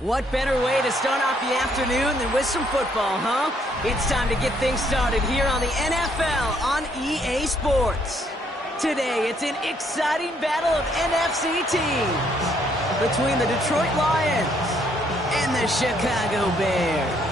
What better way to start off the afternoon than with some football, huh? It's time to get things started here on the NFL on EA Sports. Today, it's an exciting battle of NFC teams between the Detroit Lions and the Chicago Bears.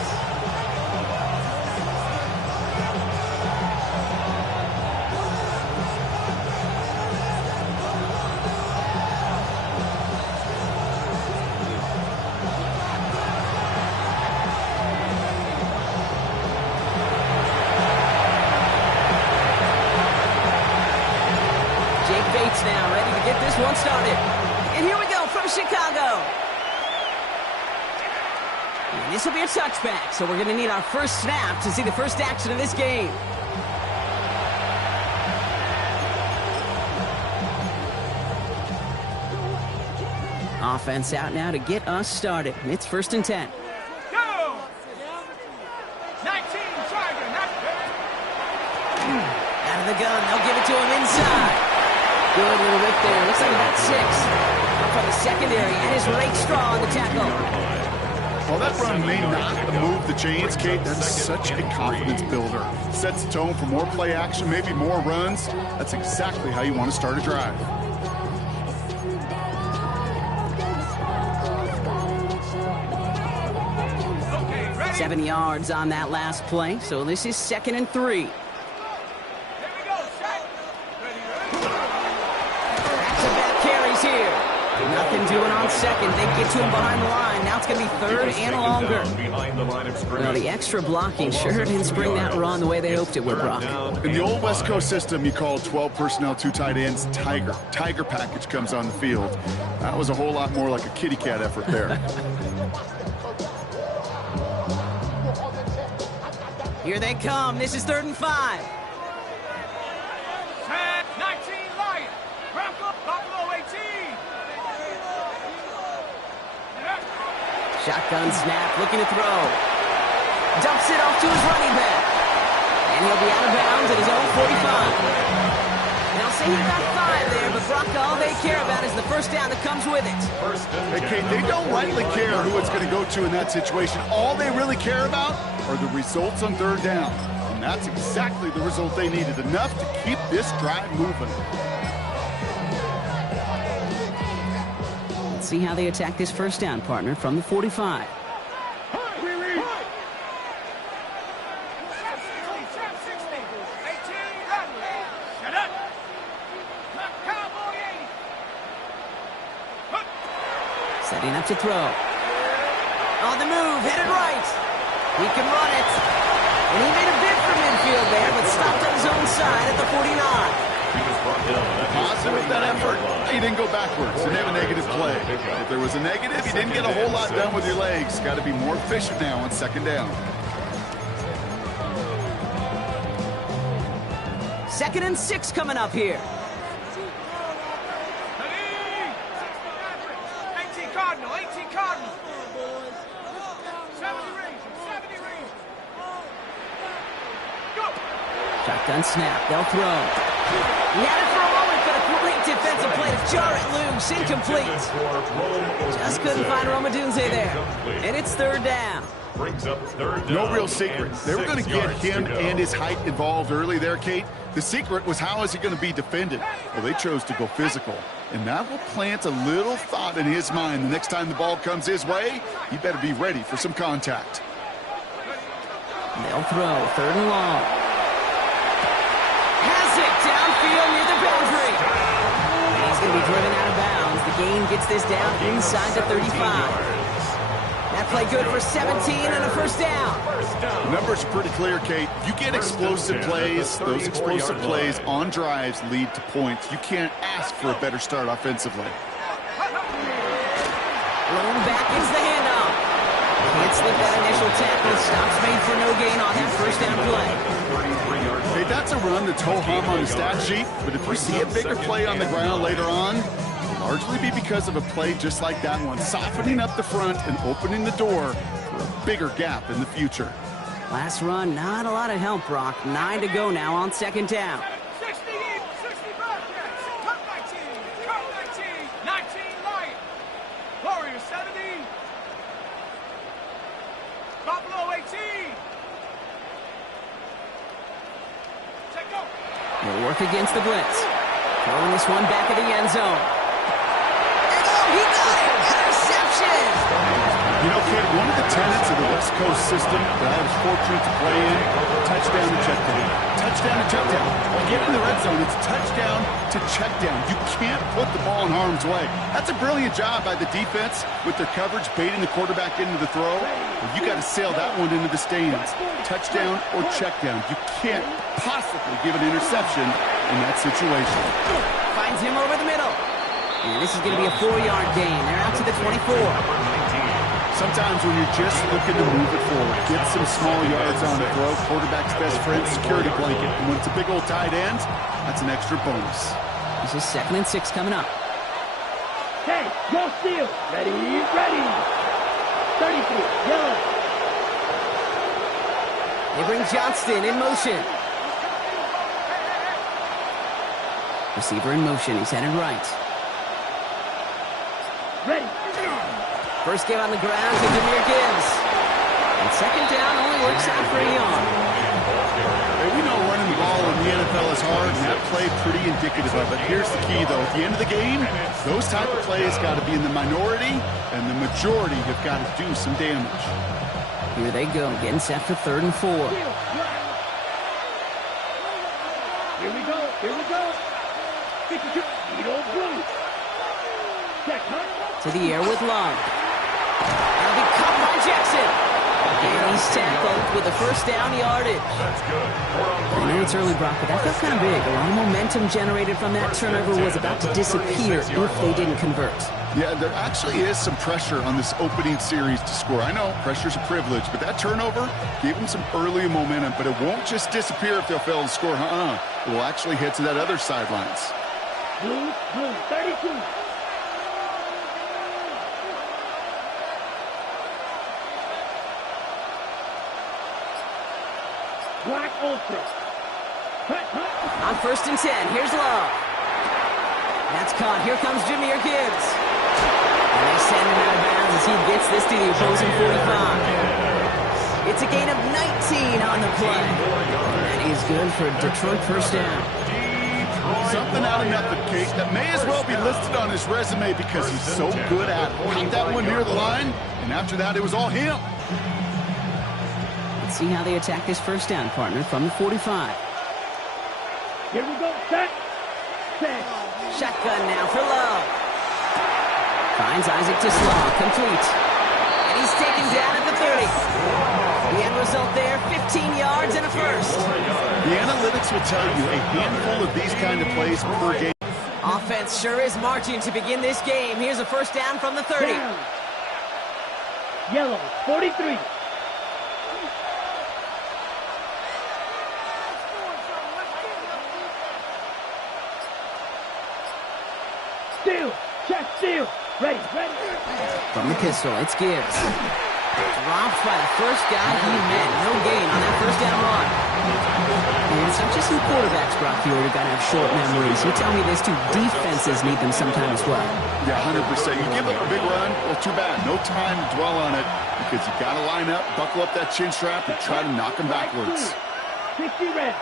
Now ready to get this one started. And here we go from Chicago. And this will be a touchback, so we're going to need our first snap to see the first action of this game. Offense out now to get us started. It's 1st and 10. Go! 19, Tiger, not bad. Out of the gun, they'll give it to him inside. Good little rip there. Looks like about 6. Up from the secondary, and his Rakestraw on the tackle. Well, that run may not move the chains, Kate. That's such a confidence builder. Sets the tone for more play action, maybe more runs. That's exactly how you want to start a drive. Okay, 7 yards on that last play, so this is 2nd and 3. Nothing doing on 2nd. They get to him behind the line. Now it's going to be 3rd and longer. Well, the extra blocking sure didn't spring that run the way they hoped it would, Brock. In the old West Coast system, you call 12 personnel, 2 tight ends, Tiger. Tiger package comes on the field. That was a whole lot more like a kitty cat effort there. Here they come. This is 3rd and 5. 19, Lion. Buffalo 18. Shotgun snap, looking to throw. Dumps it off to his running back. And he'll be out of bounds at his own 45. Now, say he got 5 there, but Brock, all they care about is the first down that comes with it. Hey, Kate, they don't rightly care who it's going to go to in that situation. All they really care about are the results on 3rd down. And that's exactly the result they needed, enough to keep this drive moving. See how they attack this first down, partner, from the 45. Setting up to throw. On the move, headed right. He can run it. And he made a bid for midfield there, but stopped on his own side at the 49. Positive with that effort. He didn't go backwards. Didn't have a negative play. If there was a negative, you didn't get a whole lot done with your legs. Got to be more efficient now on 2nd down. 2nd and 6 coming up here. 18 Cardinal, 18 Cardinal. 70 range, 70 range. Go! Shotgun snap, they'll throw. He had it for a moment, but a great defensive play to jar it loose, incomplete. Just couldn't find Romadunze there. And it's 3rd down. No real secret. They were going to get him and his height involved early there, Kate. The secret was, how is he going to be defended? Well, they chose to go physical. And that will plant a little thought in his mind. The next time the ball comes his way, he better be ready for some contact. They'll throw, 3rd and long. Has it downfield near the boundary. And he's going to be driven out of bounds. The gain gets this down inside the 35. That play good for 17 and a first down. The numbers are pretty clear, Kate. You get explosive plays. Those explosive plays on drives lead to points. You can't ask for a better start offensively. Blown back is the handoff. can't slip that initial tackle. Stops made for no gain on that first down play. Hey, that's a run that's ho-hum on the stat sheet, but if we see a bigger play on the ground later on, it'll largely be because of a play just like that one, softening up the front and opening the door for a bigger gap in the future. Last run, not a lot of help, Brock. 9 to go now on second down. 60 in, 60 back, cut 19, cut 19, 19 Lion. Warrior 70. Buffalo 18. Check go. He'll work against the blitz. Throwing this one back of the end zone. Oh, he got it! Interception! You know, kid, one of the tenets of the West Coast system that I was fortunate to play in, touchdown to check down. Touchdown to check down. When you get in the red zone, it's touchdown to check down. You can't put the ball in harm's way. That's a brilliant job by the defense with their coverage, baiting the quarterback into the throw. You got to sail that one into the stands. Touchdown or check down. You can't possibly give an interception in that situation. Finds him over the middle. And this is going to be a 4-yard gain. They're out to the 24. Sometimes when you're just looking to move it forward, get some small yards on the throw, quarterback's best friend, security blanket. And when it's a big old tight end, that's an extra bonus. This is 2nd and 6 coming up. Hey, go steal. Ready, ready. 33, yellow. They bring Johnston in motion. Receiver in motion. He's headed right. Ready. First game on the ground to Jahmyr Gibbs. And second down only works out for a yard. Hey, we know running the ball in the NFL is hard, and that play pretty indicative of it. Here's the key, though. At the end of the game, those type of plays got to be in the minority, and the majority have got to do some damage. Here they go, getting set for 3rd and 4. Here we go, here we go. 52, Edo Blue. Check, huh? To the air with Lurk. That'll be caught by Jackson. And he's tackled with a first down yardage. I know it's early, Brock, but that felt kind of big. A lot of momentum generated from that turnover was about to disappear if they didn't convert. Yeah, there actually is some pressure on this opening series to score. I know pressure's a privilege, but that turnover gave them some early momentum, but it won't just disappear if they'll fail to score. It will actually head to that other sidelines. Blue, 32. Black Ultra. Cut, cut. On 1st and 10, here's Love. That's caught. Here comes Jahmyr Gibbs. And they send him out of bounds as he gets this to the opposing 45. It's a gain of 19 on the play. And he's good for a Detroit first down. Something out of nothing, Kate, that may as well be listed on his resume because he's so good at it. Caught that one near the line, and after that, it was all him. Let's see how they attack this first down, partner, from the 45. Here we go, set. Set. Shotgun now for Love. Finds Isaac to Slaw, complete. And he's taken down at the 30. The end result there, 15 yards and a first. The analytics will tell you a handful of these kind of plays per game. Offense sure is marching to begin this game. Here's a first down from the 30. Down. Yellow, 43. Steal, check, steal. Ready, ready. From the pistol, it's Gibbs. Dropped by the first guy he met. No gain on that first down run. And it's not just the quarterbacks, Brock, here who got to have short memories. You tell me this too, defenses need them sometimes as well. Yeah, 100%. You give up a big run, well, too bad. No time to dwell on it because you got to line up, buckle up that chin strap, and try to knock them backwards. 60 red.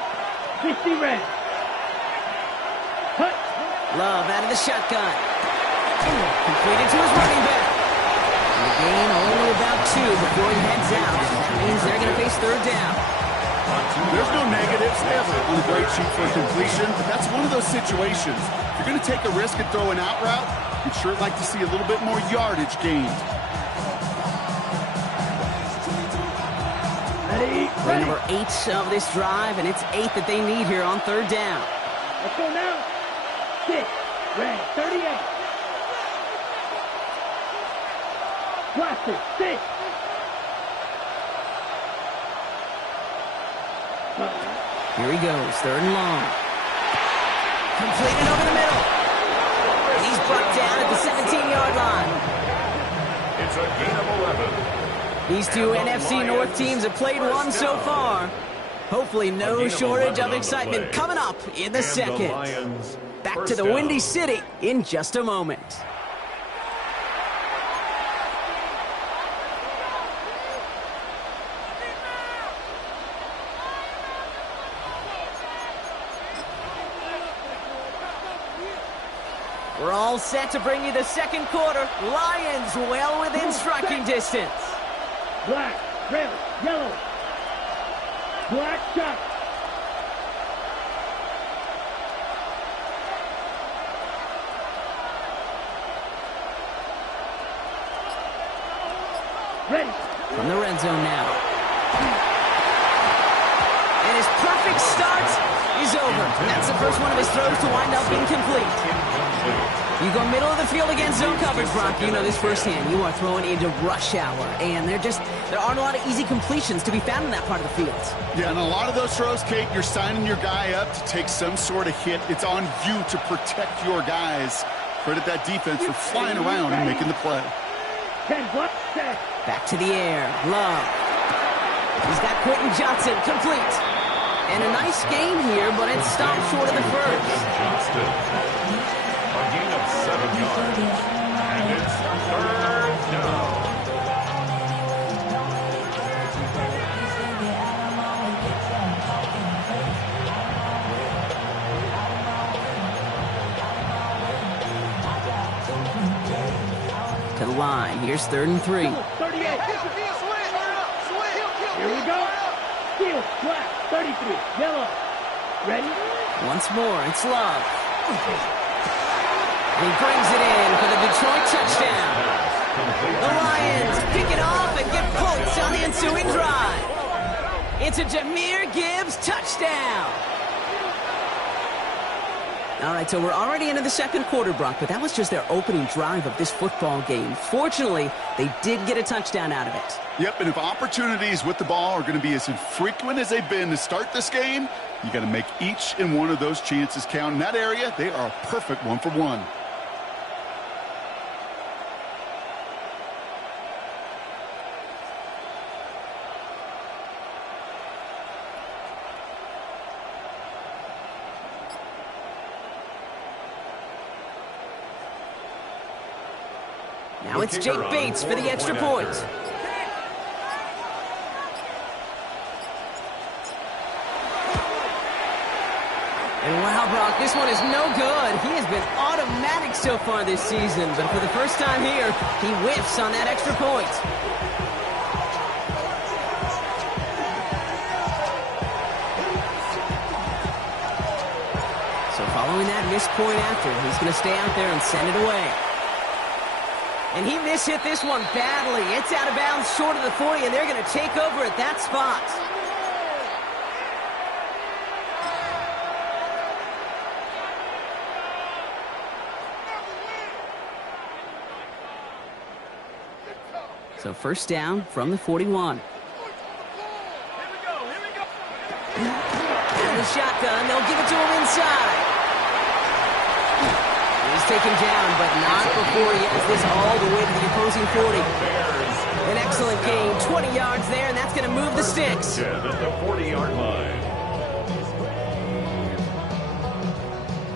60 red. Cut. Love out of the shotgun. Completed to his running back. And the gain only about 2 before he heads out. That means they're going to face 3rd down. There's no negatives ever on the grade sheet for completion, but that's one of those situations. If you're going to take a risk and throw an out route, you'd sure like to see a little bit more yardage gained. Ready, Play ready. number 8 of this drive, and it's 8 that they need here on 3rd down. Let's go now. 6, red, 38. Blaster, 6. Here he goes, 3rd and long. Completed over the middle. And he's brought down at the 17-yard line. It's a gain of 11. These two NFC North teams have played one so far. Hopefully no shortage of excitement coming up in the second. Back to the Windy City in just a moment. We're all set to bring you the second quarter. Lions well within striking distance. Black, red, yellow. Black shot. Ready. From the red zone now. And his perfect start is over. That's the first one of his throws to wind up incomplete. You go middle of the field against zone coverage, Brock. You know this firsthand. You are throwing into rush hour, and there aren't a lot of easy completions to be found in that part of the field. Yeah, and a lot of those throws, Kate, you're signing your guy up to take some sort of hit. It's on you to protect your guys. Credit that defense for flying around and making the play. Back to the air. Love. He's got Quentin Johnson complete. And a nice gain here, but it stopped short of the first. A gain of 7 yards. And it's 3rd down. To the line. Here's 3rd and 3. 38. Here we go. Field, black, 33, yellow. Ready? Once more, it's Love. And he brings it in for the Detroit touchdown. The Lions pick it off and get points on the ensuing drive. It's a Jahmyr Gibbs touchdown. All right, so we're already into the second quarter, Brock, but that was just their opening drive of this football game. Fortunately, they did get a touchdown out of it. Yep, and if opportunities with the ball are going to be as infrequent as they've been to start this game, you got to make each and one of those chances count. In that area, they are a perfect 1-for-1. Now it's Jake Bates for the extra point. And wow, Brock, this one is no good. He has been automatic so far this season, but for the first time here, he whiffs on that extra point. So following that missed point after, he's going to stay out there and send it away. And he mishit this one badly. It's out of bounds short of the 40, and they're going to take over at that spot. So first down from the 41. And the shotgun, they'll give it to him inside. He's taken down, but not before he has this all the way to the opposing 40. An excellent gain, 20 yards there, and that's going to move the sticks. At the 40-yard line.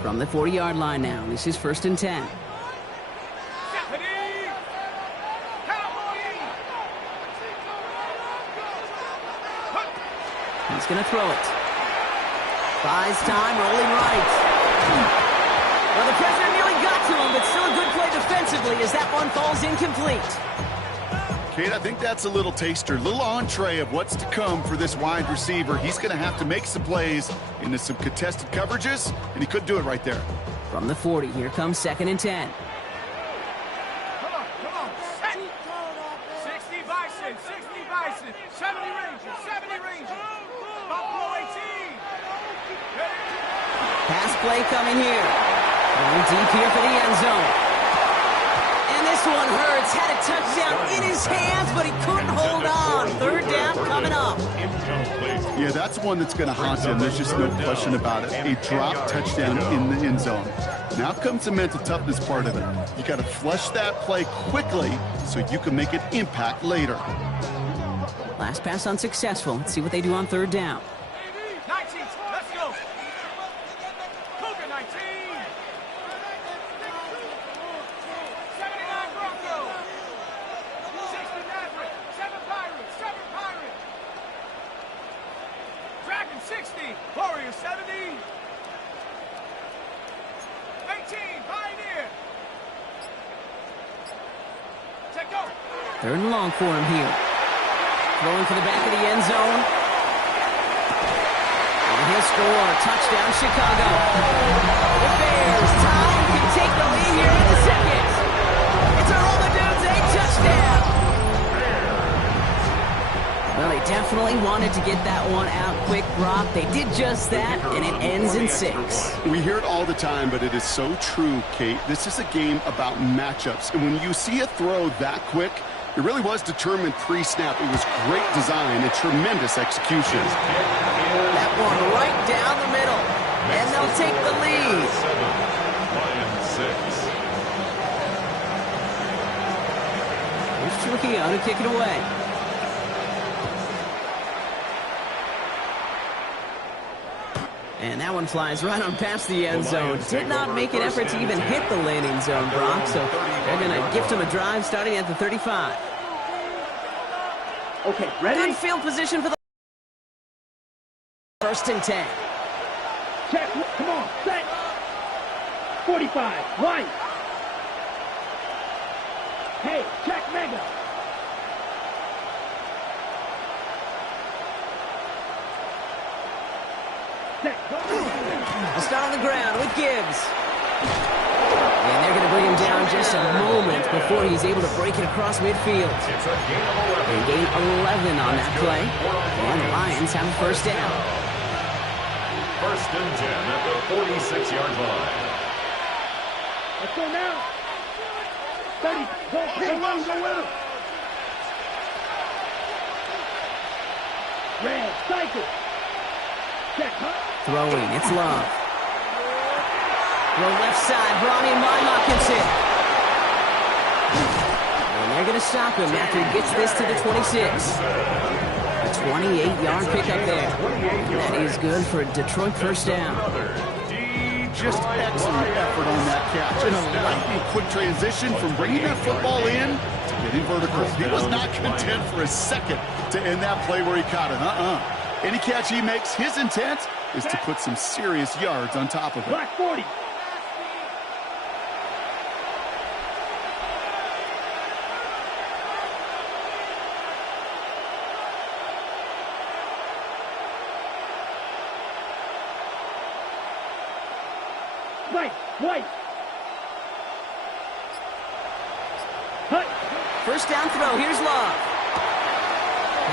From the 40-yard line now, this is 1st and 10. He's going to throw it. Buys time, rolling right. Well, the pressure nearly got to him, but still a good play defensively as that one falls incomplete. Kate, I think that's a little taster, a little entree of what's to come for this wide receiver. He's going to have to make some plays into some contested coverages, and he could do it right there. From the 40, here comes 2nd and 10. Come on. 60 Bison, 70 Rangers. Buffalo 18. Pass play coming here. Going deep here for the end zone. And this one hurts. Had a touchdown in his hands, but he couldn't hold on. 3rd down coming up. please. Yeah, that's one that's going to haunt him. There's just no question about it. A drop touchdown in the end zone. Now comes the mental toughness part of it. You got to flush that play quickly so you can make an impact later. Last pass unsuccessful. Let's see what they do on third down. 19, let's go. Cougar 19. 79 Broncos. 60 Maverick. 7 Pirates. 7 Pirates. Dragon 60. Warriors 70. 18 Pioneer. Check go. Third and long for him here. Throwing for the back of the end zone. And he'll score. Touchdown, Chicago. The Bears time can take the lead here in the second. It's a Romadudes, a touchdown. Well, they definitely wanted to get that one out quick, Brock. They did just that, and it ends in 6. We hear it all the time, but it is so true, Kate. This is a game about matchups. And when you see a throw that quick, it really was determined pre-snap. It was great design and tremendous execution. That one right down the middle. And they'll take the lead. 7, Lions 6. Here's Trujillo to kick it away. And that one flies right on past the end zone. Did not make an effort to even hit the landing zone, Brock. So they're going to gift him a drive starting at the 35. Okay, ready? Good field position for the first and 10. Check, come on, set. 45, right. Hey, check mega. Set, go. I'll start on the ground with Gibbs. And they're going to bring him down just a moment before he's able to break it across midfield. It's a gain of 11. They gain 11 on that play. And the Lions have a first down. First and 10 at the 46-yard line. Let's go now. 30, go with him. Red, cycle. Check, huh? Throwing, it's Love. Throw left side, Bronny and M.I.A gets it. And they're going to stop him after he gets this to the 26. A 28-yard pickup there. That is good for a Detroit first down. Just excellent effort on that catch. And a lightning quick transition from bringing that football in to getting vertical. He was not content for a second to end that play where he caught it. Any catch he makes, his intent is to put some serious yards on top of it. Black 40. White. Hut. First down throw. Here's Love.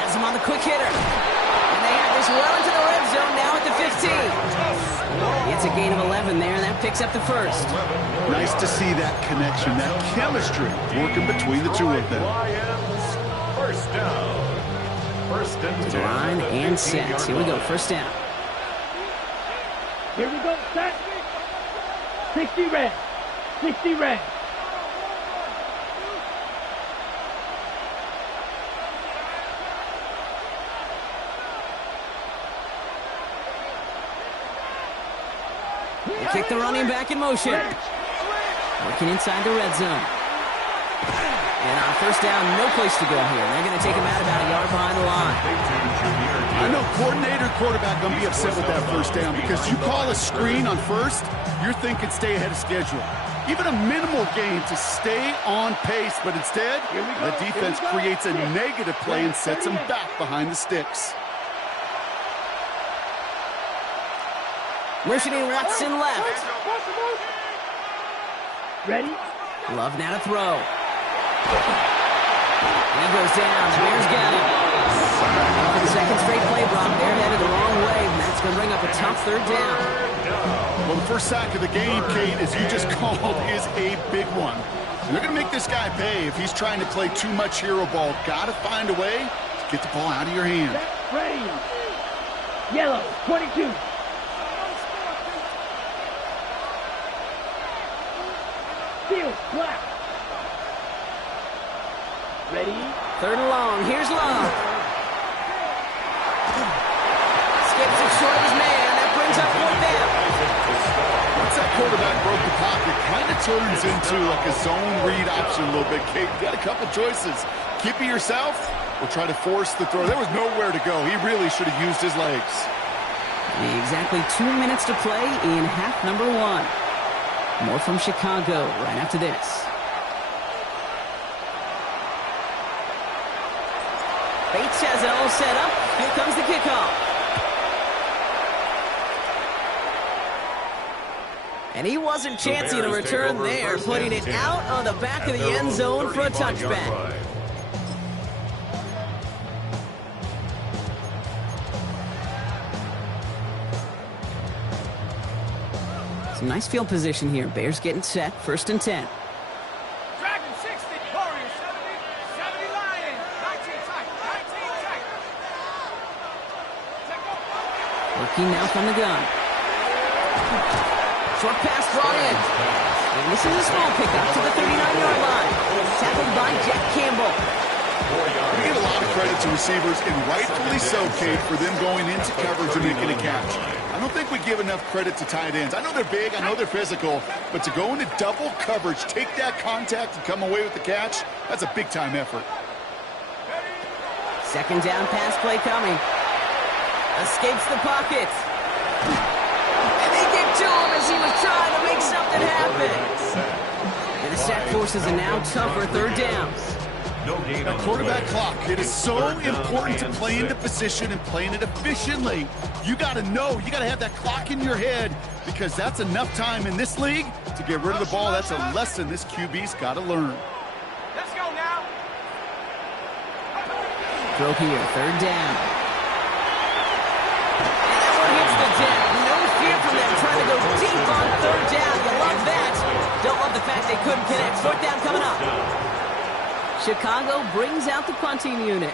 Has him on the quick hitter. And they have this well into the red zone now at the 15. It's a gain of 11 there, and that picks up the first. Nice to see that connection, that chemistry working between the two of them. Lions, first down. First and 10. Line and set. Here we go. First down. Here we go. Set. 60 red. 60 red. They kick the running back in motion. Working inside the red zone. And on first down, no place to go here. They're going to take him out about a yard behind the line. I know coordinator quarterback going to be upset with that first down because you call a screen on first, you're thinking stay ahead of schedule. Even a minimal gain to stay on pace, but instead, the defense creates a negative play and sets them back behind the sticks. Motioning Watson left. Ready? Love now to throw. And he goes down. The Bears got him. For the second straight play, Brock, they're headed the wrong way, and that's going to bring up a tough third down. Well, the first sack of the game, Kate, as you just called, is a big one. And they're going to make this guy pay if he's trying to play too much hero ball. Got to find a way to get the ball out of your hand. Ready. Yellow, 22. Field, black. Ready? 3rd and long. Here's Love. Skips it short of his man. That brings up 4th down. Once that quarterback broke the pocket, kind of turns into like a zone read option a little bit. Kate, you got a couple choices. Keep it yourself or try to force the throw. There was nowhere to go. He really should have used his legs. Exactly 2 minutes to play in half number 1. More from Chicago right after this. Bates has it all set up. Here comes the kickoff. And he wasn't chancing a return there, putting it out on the back of the end zone for a touchback. Some nice field position here. Bears getting set. 1st and 10. Dragon 60, Warriors 70, 70 Lions, 19 tight, 19 tight. Working now from the gun. Short pass brought in. And this is a small pickup to the 39-yard line. Tackled by Jack Campbell. We give a lot of credit to receivers, and rightfully so, Kate, for them going into coverage and making a catch. I don't think we give enough credit to tight ends. I know they're big, I know they're physical, but to go into double coverage, take that contact, and come away with the catch, that's a big-time effort. 2nd down pass play coming. Escapes the pocket. And they get to him as he was trying to make something happen. And the sack forces a now tougher 3rd down. That quarterback clock, it is so important to play into position and playing it efficiently. You got to know, you got to have that clock in your head because that's enough time in this league to get rid of the ball. That's a lesson this QB's got to learn. Let's go now. Throw here, 3rd down. And that one hits the deck. No fear from them trying to go deep on 3rd down. You love that. Don't love the fact they couldn't connect. 4th down coming up. Chicago brings out the punting unit.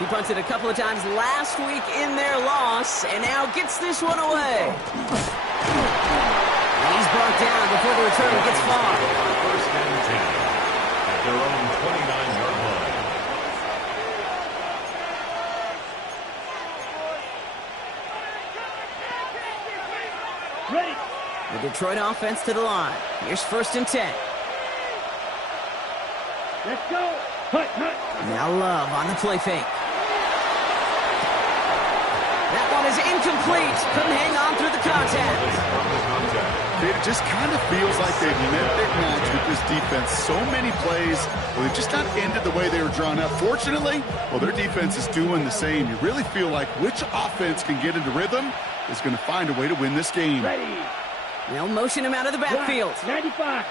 He punted a couple of times last week in their loss, and now gets this one away. And he's brought down before the return gets far. 1st and 10 at their own 29-yard line. Ready. The Detroit offense to the line. Here's 1st and 10. Let's go. Hut, hut. Now Love on the play fake. That one is incomplete. Couldn't hang on through the contact. It just kind of feels like they've met their match with this defense. So many plays, well, they just not ended the way they were drawn up. Fortunately, well, their defense is doing the same. You really feel like which offense can get into rhythm is going to find a way to win this game. Ready. They'll motion him out of the backfield. 95.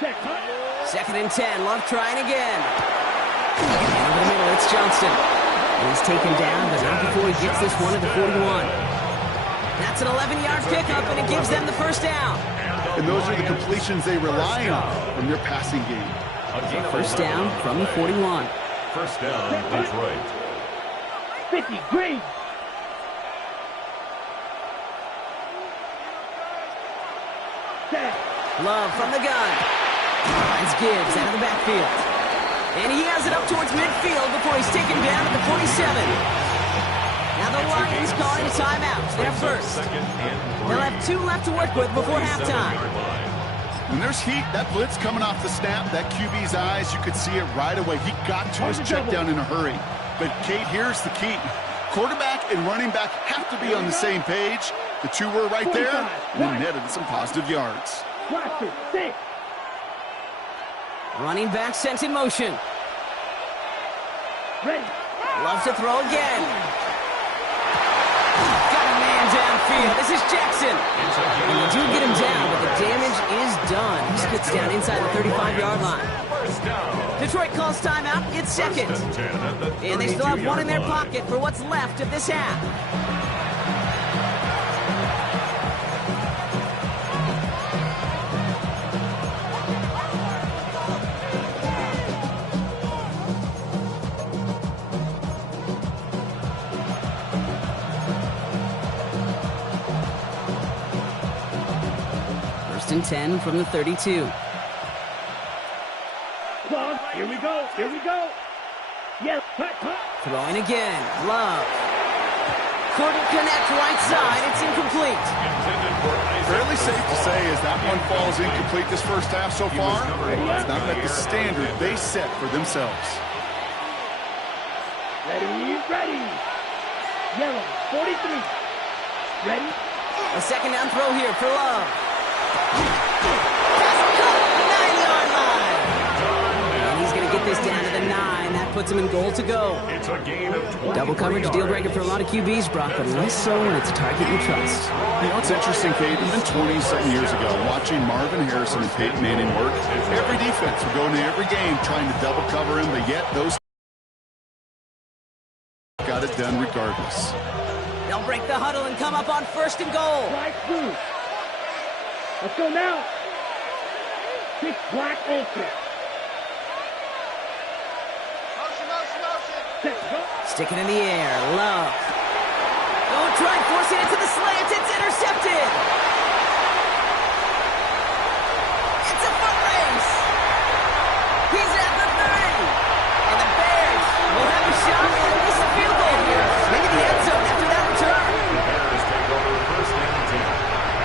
Set, hut. 2nd and 10. Love trying again. And over the middle, it's Johnston. And he's taken down, but not before he gets this one at the 41. That's an 11-yard pickup, and it gives them the 1st down. And those are the completions they rely on from their passing game. 1st down from the 41. 1st down, Detroit. 50, green. Set. Love from the gun. Finds Gibbs out of the backfield. And he has it up towards midfield before he's taken down at the 47. Now the Lions calling a timeout. They're first. They'll have 2 left to work with before halftime. When there's heat, that blitz coming off the snap, that QB's eyes, you could see it right away. He got to his check down in a hurry. But, Kate, here's the key. Quarterback and running back have to be on the same page. The 2 were right there, and they netted some positive yards. Roster, 6. Running back sent in motion. Ready. Loves to throw again. Got a man downfield. This is Jackson. And they do get him down, but the damage is done. He skids down inside the 35-yard line. Detroit calls timeout. It's 2nd. And they still have 1 in their pocket for what's left of this half. First and 10 from the 32. Plug. Here we go. Here we go. Yes. Throwing again. Love. Couldn't connect right side. It's incomplete. Fairly safe to say as that one falls incomplete this first half so far. It's not met the standard they set for themselves. Ready, ready. Yellow, 43. Ready? A second down throw here for Love. Pass caught, 9-yard line. And he's going to get this down to the 9. That puts him in goal to go. It's a gain of 20 Double coverage deal breaker for a lot of QBs, Brock, but less so when it's a target you trust. You know, it's interesting, Kate, even 20-something years ago, watching Marvin Harrison and Peyton Manning work, every defense would go into every game trying to double cover him, but yet those got it done regardless. They'll break the huddle and come up on first and goal. Black blue. Let's go now. Six black ultra. Set, go. Stick it in the air. Love. Oh, try forcing it to the slant. It's intercepted. It's a foot race. He's at the 30. And the Bears will have a shot at at least a field goal here. Maybe the end zone after that return. Bears take over first and 10.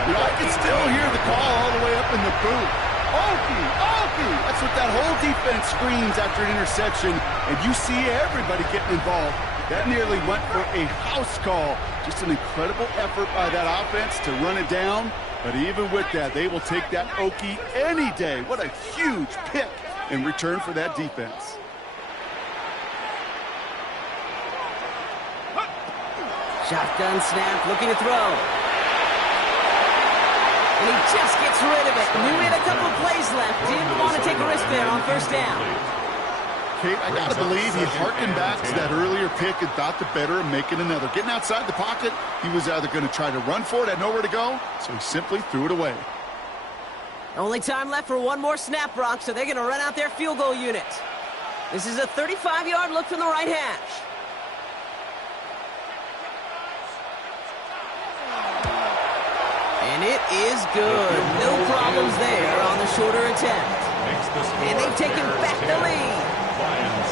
You know, I can still hear the call all the way up in the booth. Okie, Okie! That's what that whole defense screams after an interception, and you see everybody getting involved. That nearly went for a house call. Just an incredible effort by that offense to run it down, but even with that, they will take that Okie any day. What a huge pick in return for that defense. Shotgun snap, looking to throw. And he just gets rid of it. We had a couple plays left. Didn't want to take a risk there on first down. Kate, I got to believe he harkened back to that earlier pick and thought the better of making another. Getting outside the pocket, he was either going to try to run for it, had nowhere to go, so he simply threw it away. Only time left for one more snap, Brock, so they're going to run out their field goal unit. This is a 35-yard look from the right hash. And it is good. No problems there on the shorter attempt. And they've taken back the lead.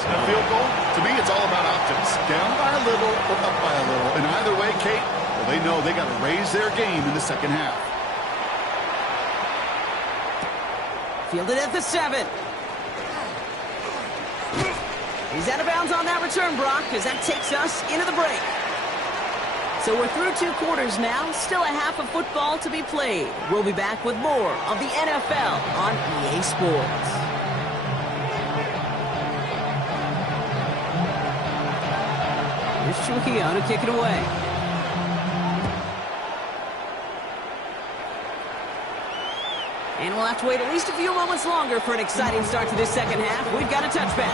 A field goal, to me, it's all about optics. Down by a little or up by a little. And either way, Kate, well, they know they got to raise their game in the second half. Fielded at the 7. He's out of bounds on that return, Brock, because that takes us into the break. So we're through 2 quarters now, still a half of football to be played. We'll be back with more of the NFL on EA Sports. Here's Chukiano to kick it away. And we'll have to wait at least a few moments longer for an exciting start to this second half. We've got a touchback.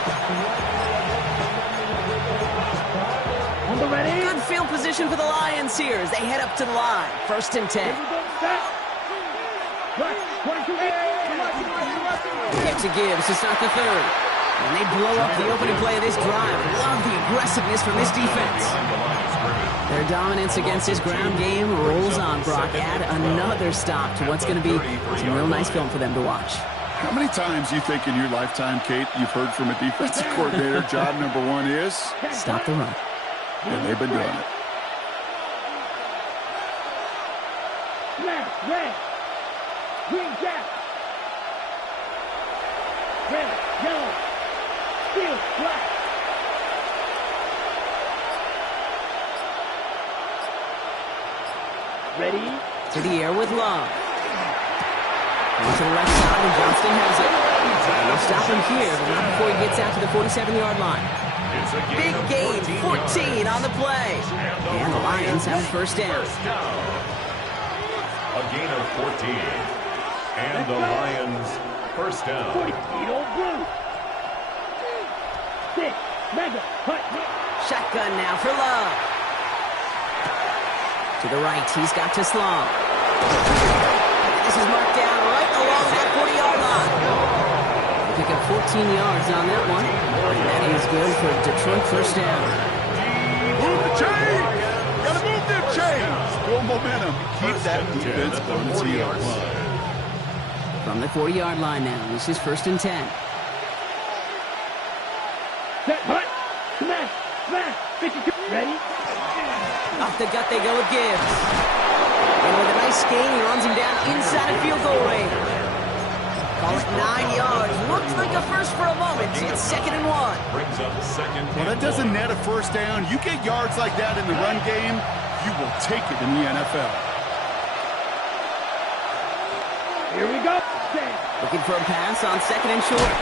Good field position for the Lions here as they head up to the line. First and 10. Kick to Gibbs to start the third. And they blow up the opening play of this drive. Love the aggressiveness from this defense. Their dominance against this ground game rolls on, Brock. Add another stop to what's going to be some real nice film for them to watch. How many times do you think in your lifetime, Kate, you've heard from a defensive coordinator, job number 1 is? Stop the run. And they've been doing it. Left, red. Green gap. Red, yellow. Steel, black. Ready? To the air with Love. On to the left side, and Johnston has it. They'll stop him here, but not before he gets out to the 47-yard line. Big gain, 14 on the play. And the Lions have a first down. A gain of 14. And the Lions first down. 40, Edo blue. 6, mega, cut. Shotgun now for Love. To the right, he's got to Slong. This is marked down right along that 40-yard line. Pick up 14 yards on that one. And that is good for Detroit first down. Move the chain! Gotta move them chains! Build momentum. Keep that defense on its heels. From the 40-yard line now, this is 1st and 10. Set, hut, smash, smash. Ready? Off the gut they go with Gibbs. And with a nice gain, he runs him down inside of field goal range. Call it 9 yards. Looked like a first for a moment. It's 2nd and 1. Brings up second. Well, that doesn't net a first down. You get yards like that in the run game, you will take it in the NFL. Here we go. Looking for a pass on 2nd and short.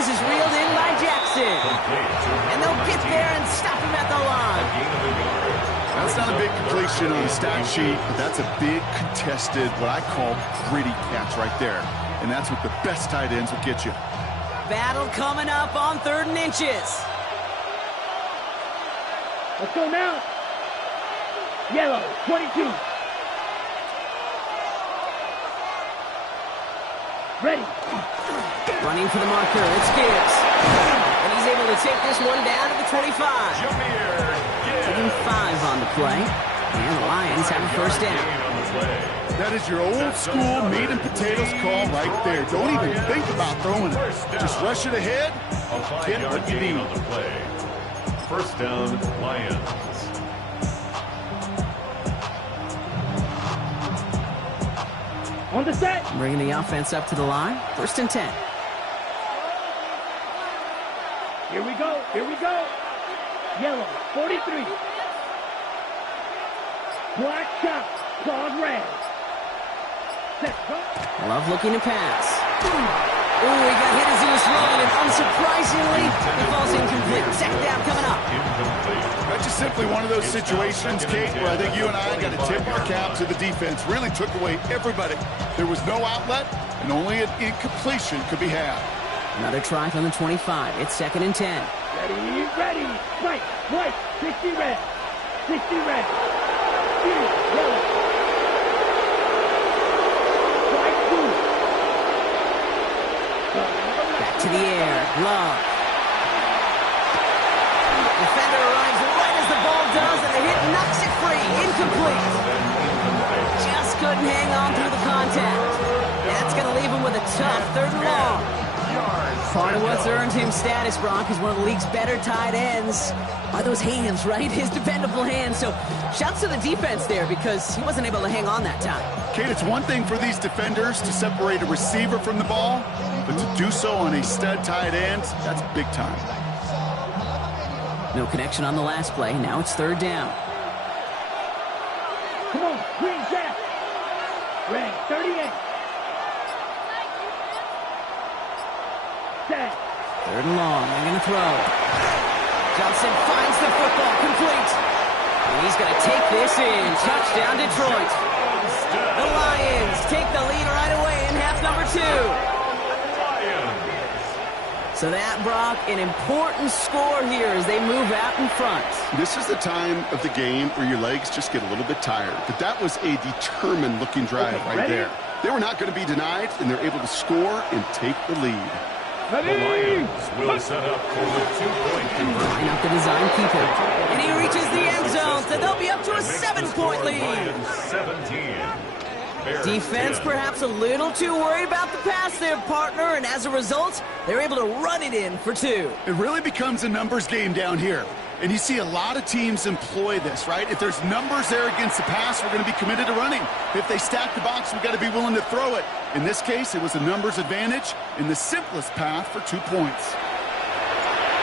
This is reeled in by Jackson. And they'll get there and stop him at the line. That's not a big completion on the stat sheet, but that's a big contested, what I call gritty catch right there. And that's what the best tight ends will get you. Battle coming up on 3rd and inches. Let's go now. Yellow, 22. Ready. Running for the marker, it's Gibbs. And he's able to take this one down to the 25. Taking 5 on the play. And the Lions have a first down. That is your old school meat and potatoes call right there. Don't even think about throwing it. Just rush it ahead. Get what you need. On the play. First down, Lions. On the set. Bringing the offense up to the line. 1st and 10. Here we go. Here we go. Yellow, 43. Black shot. Claws red. Set. Go. Love looking to pass. Ooh, he got hit as he was rolling, and unsurprisingly, he falls incomplete. 2nd down coming up. That's just simply one of those situations, Kate, where I think you and I got to tip our cap to the defense. Really took away everybody. There was no outlet, and only an incompletion could be had. Another try from the 25. It's 2nd and 10. Ready, ready. Right, right. 60 red. 60 red. Yellow. Strike 2. Back to the air. Love. Defender arrives right as the ball does, and the hit knocks it free. Incomplete. Just couldn't hang on through the contact. That's going to leave him with a tough 3rd and long. Part of what's earned him status, Brock, is one of the league's better tight ends. Are those hands, right? His dependable hands. So shouts to the defense there because he wasn't able to hang on that time. Kate, it's one thing for these defenders to separate a receiver from the ball, but to do so on a stud tight end, that's big time. No connection on the last play. Now it's 3rd down. Come on, green jack. Red, 38. Set. 3rd and long. They're going to throw. Johnson finds the football complete. And he's going to take this in. Touchdown, Detroit. The Lions take the lead right away in half number 2. So that, Brock, an important score here as they move out in front. This is the time of the game where your legs just get a little bit tired. But that was a determined-looking drive right there. They were not going to be denied, and they're able to score and take the lead. The Lions will set up for the 2-point conversion. Line up the design keeper. And he reaches the end zone, so they'll be up to a 7-point lead. Lions 17. Defense perhaps a little too worried about the pass there, partner, and as a result, they're able to run it in for 2. It really becomes a numbers game down here. And you see a lot of teams employ this, right? If there's numbers there against the pass, we're going to be committed to running. If they stack the box, we've got to be willing to throw it. In this case, it was a numbers advantage in the simplest path for 2 points.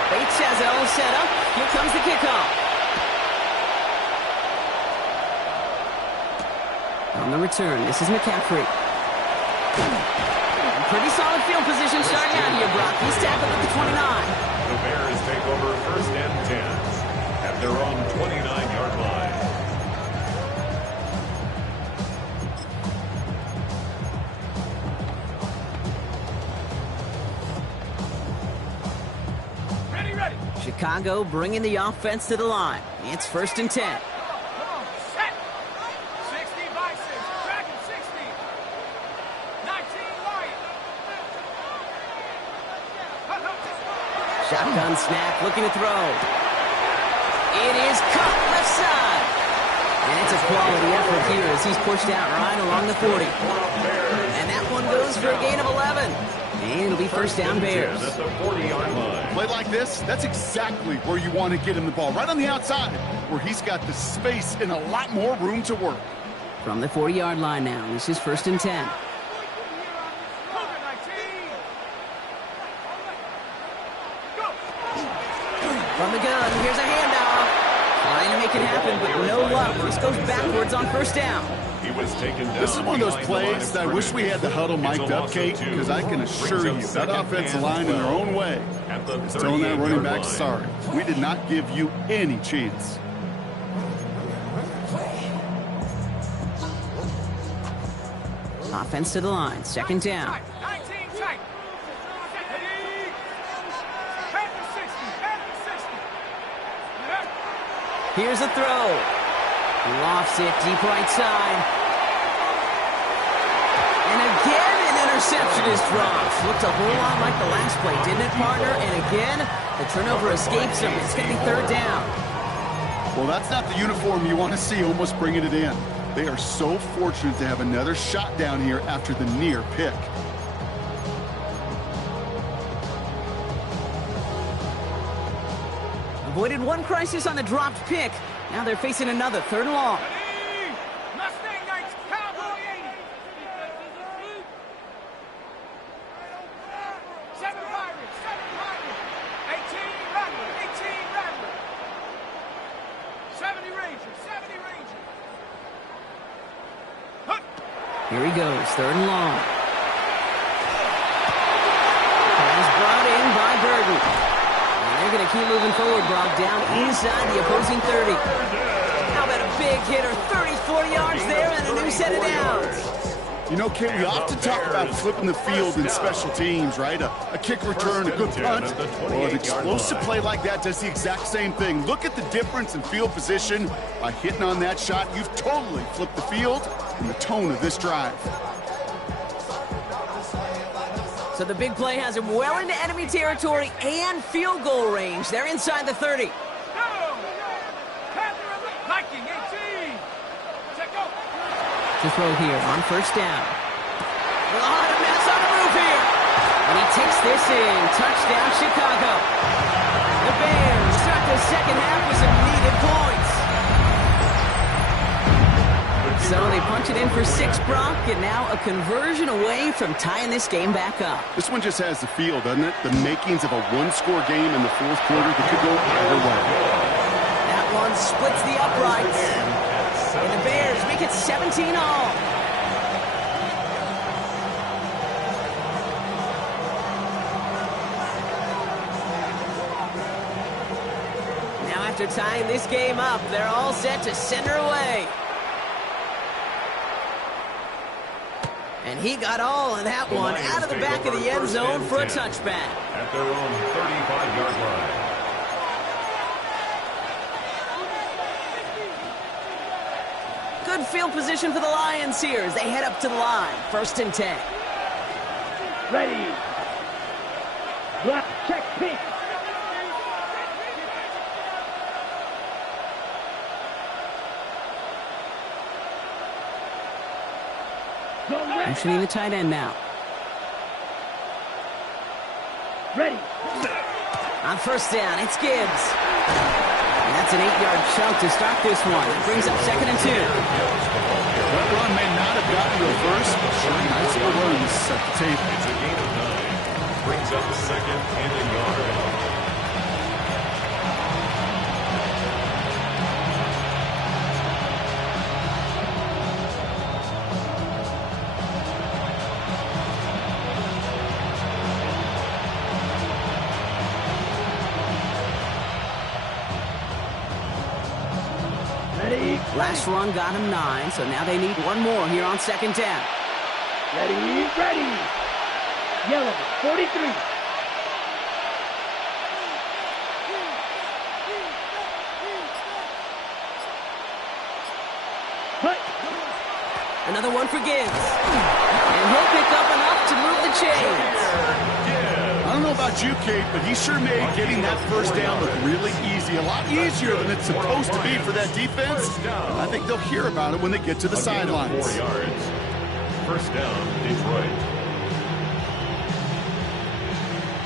Bates has it all set up. Here comes the kickoff. On the return, this is McCaffrey. Pretty solid field position starting out here, Brock. He's tackled at the 29. The Bears take over 1st and 10 at their own 29-yard line. Ready, ready. Chicago bringing the offense to the line. It's 1st and 10. Come on, set. 60 Bison, Dragon 60. 19 Lion. Shotgun snap, looking to throw. It is caught left side. And it's a quality effort here as he's pushed out right along the 40. And that one goes for a gain of 11. And it'll be first down Bears. At the 40-yard line. Play like this, that's exactly where you want to get him the ball, right on the outside, where he's got the space and a lot more room to work. From the 40-yard line now, this is first and 10. From the gun, here's a handoff. Trying to make it happen, but no luck. This goes backwards on first down. He was taken down. This is one of those plays that I wish we had the huddle mic'd up, Kate, because I can assure you that offensive line in their own way is telling that running back, sorry, we did not give you any chance. Offense to the line, second down. 19 tight. Head to 60. Head to 60. Here's a throw. Lofts it deep right side. And again, an interception is dropped. Looked a whole lot like the last play, didn't it, partner? And again, the turnover escapes him. It's going to be third down. Well, that's not the uniform you want to see almost bringing it in. They are so fortunate to have another shot down here after the near pick. Avoided one crisis on the dropped pick. Now they're facing another, third and long. Mustang Knights, Cowboy 80. 7 Pirates, 18 Rattler, 18 Rattler. 70 Rangers, 70 Rangers. Here he goes, third and long. Pass brought in by Burton. And they're going to keep moving forward, Brock, down inside the opposing 30. How about a big hitter, 30, 40 yards there, and a new set of downs. You know, Kate, we often talk about flipping the field in special teams, right? A kick return, a good punt. Well, an explosive play like that does the exact same thing. Look at the difference in field position. By hitting on that shot, you've totally flipped the field and the tone of this drive. So the big play has him well into enemy territory and field goal range. They're inside the 30. Go! Panther Viking 18. Check go. To throw here on first down. A lot of mess on the move here. And he takes this in. Touchdown, Chicago. The Bears start the second half with some needed points. So they punch it in for 6, Brock, and now a conversion away from tying this game back up. This one just has the feel, doesn't it? The makings of a one-score game in the fourth quarter that could go either way. That one splits the uprights. And the Bears make it 17 all. Now after tying this game up, they're all set to send her away. And he got all of that one out of the back of the end zone for a touchback. At their own 35-yard line. Good field position for the Lions here as they head up to the line. First and 10. Ready. Black, check, pink. Motioning the tight end now. Ready. On first down, it's Gibbs. And that's an 8-yard chunk to start this one. It brings up second and 2. That run may not have gotten to a first, but sure, nice little run to set the table. It's a gain of 9. Brings up second and a yard. Last run got him 9, so now they need one more here on second down. Ready, ready. Yellow, 43. Hut. Another one for Gibbs. And he'll pick up enough to move the chains. I don't know about you, Kate, but he sure made getting that first down look really easy. A lot easier than it's supposed to be for that defense. I think they'll hear about it when they get to the sidelines. 4 yards. First down, Detroit.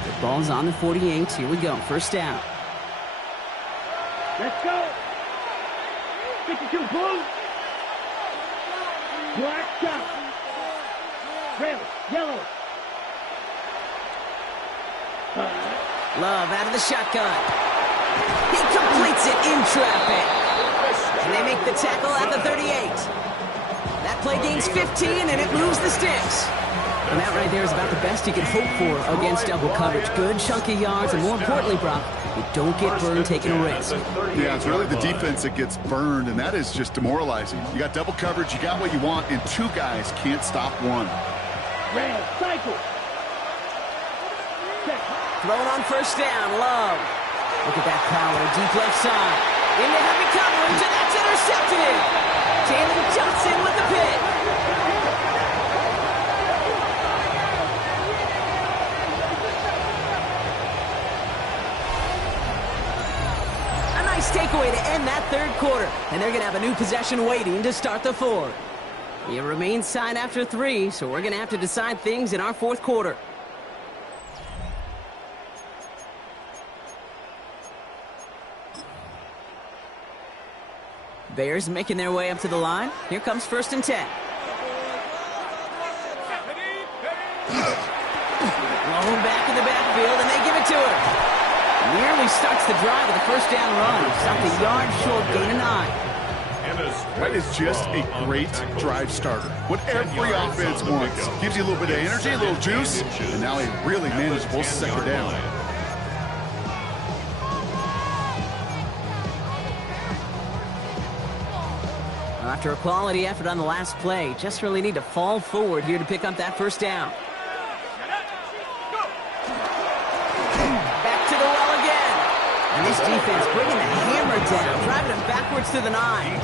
The ball's on the 48. Here we go. First down. Let's go. 52 blue. Black shot. Red, yellow. Love out of the shotgun. He completes it in traffic. And they make the tackle at the 38. That play gains 15, and it moves the sticks. And that right there is about the best you can hope for against double coverage. Good chunky yards, and more importantly, Brock, you don't get burned taking a risk. Yeah, it's really the defense that gets burned, and that is just demoralizing. You got double coverage, you got what you want, and two guys can't stop one. Red, cycle. Thrown on first down, Love. Look at that power, deep left side. Into heavy coverage, and that's intercepted. Jalen Johnson with the pick. A nice takeaway to end that third quarter, and they're going to have a new possession waiting to start the fourth. It remains tied after 3, so we're going to have to decide things in our fourth quarter. Bears making their way up to the line. Here comes 1st and 10. Blown back in the backfield, and they give it to her. Nearly starts the drive with a first down run. Stopped a yard short, gain of 9. That is just a great drive starter. What every offense wants. Gives you a little bit of energy, a little juice, and now a really manageable second down. After a quality effort on the last play, just really need to fall forward here to pick up that first down. Back to the well again. And this defense bringing the hammer down, driving him backwards to the 9.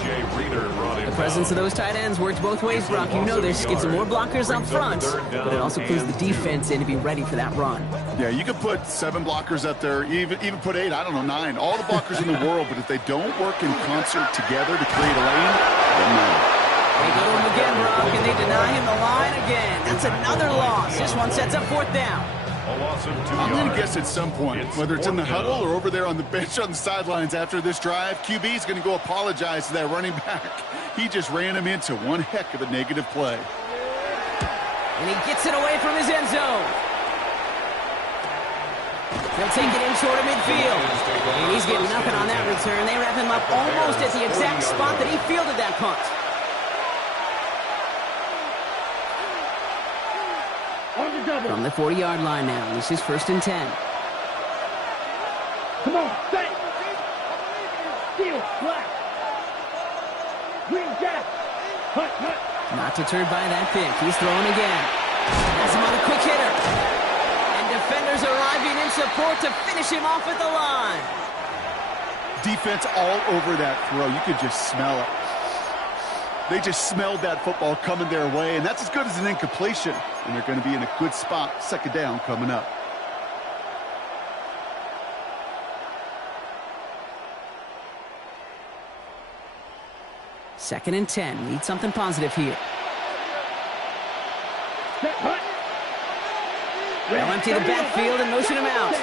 The presence of those tight ends works both ways, Brock. You know this. Gives them more blockers up front, but it also clues the defense in to be ready for that run. Yeah, you could put 7 blockers up there, even put 8, I don't know, 9. All the blockers in the world, but if they don't work in concert together to create a lane, then no. They go to him again, Brock, and they deny him the line again. That's another loss. This one sets up 4th down. I'm going to guess at some point, whether it's in the huddle or over there on the bench on the sidelines after this drive, QB is going to go apologize to that running back. He just ran him into one heck of a negative play. And he gets it away from his end zone. They'll take it in short of midfield. And he's getting nothing on that return. They wrap him up almost at the exact spot that he fielded that punt. From the 40-yard line now, this is 1st and 10. Come on, set. Steal, black. Green jack. Hut, hut. Not deterred by that pick. He's throwing again. Has him on a quick hitter. And defenders arriving in support to finish him off at the line. Defense all over that throw. You could just smell it. They just smelled that football coming their way, and that's as good as an incompletion. And they're going to be in a good spot. Second down coming up. Second and 10. Need something positive here. They'll empty the backfield and motion him out.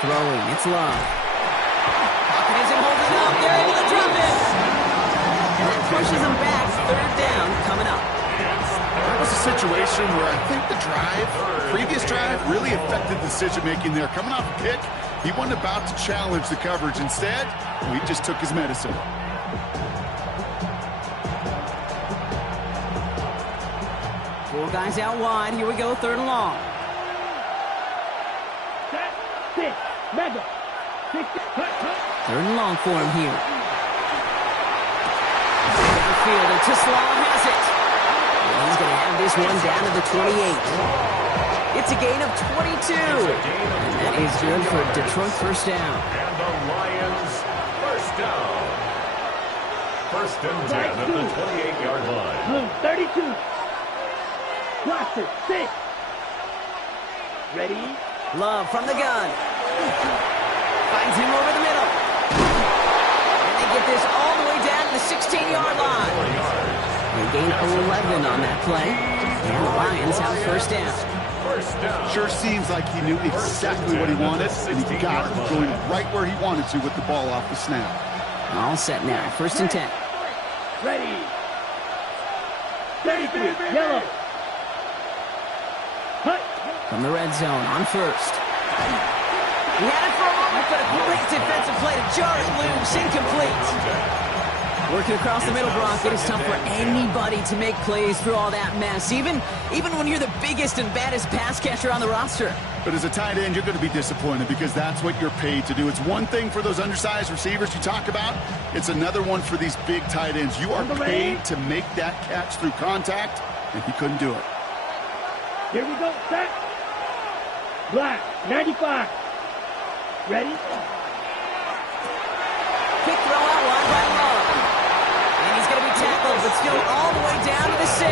Throwing. It's Love. Pocket isn't holding up. They're able to drop it. And that pushes him back. 3rd down coming up. That was a situation where I think the previous drive, really affected decision-making there. Coming off a pick, he wasn't about to challenge the coverage. Instead, he just took his medicine. Four guys out wide. Here we go, 3rd and long. Six, mega. 3rd and long for him here. Downfield, and Tislaw has it. And he's going to have this one down to the 28. It's a gain of 22. And that is good for Detroit 1st down. And the Lions 1st down. 1st and 10 at the 28-yard line. Blue 32. Blaster 6. Ready? Love from the gun. Finds him over the middle. And they get this all the way down to the 16-yard line. They gain 11 on that play. And the Lions have a first down. Sure seems like he knew exactly what he wanted, and he got it going right where he wanted to with the ball off the snap. All set now. First and 10. Ready. 33, yellow. Hut. From the red zone on first. He had it for a moment, but a great defensive play to jar it loose. Incomplete. Working across the middle, Brock, it is tough for anybody to make plays through all that mess, even when you're the biggest and baddest pass catcher on the roster. But as a tight end, you're going to be disappointed because that's what you're paid to do. It's one thing for those undersized receivers you talk about. It's another one for these big tight ends. You are paid to make that catch through contact, and he couldn't do it. Here we go, set. Black, 95. Ready? Quick throw out wide by Lurk. And he's going to be tackled, but still all the way down to the 6.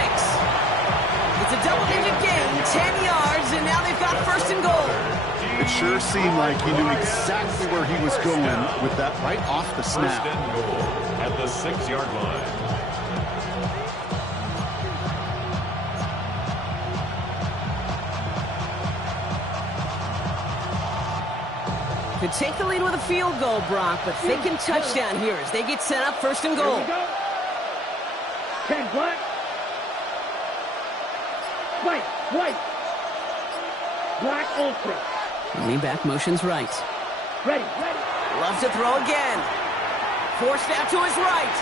It's a double-digit gain, 10 yards, and now they've got first and goal. It sure seemed like he knew exactly where he was going with that right off the snap. First and goal at the 6-yard line. Could take the lead with a field goal, Brock, but thinking touchdown here as they get set up first and goal. Here we go. 10 black. White. Black ultra. Lean back motions right. Ready. Loves to throw again. Forced out to his right.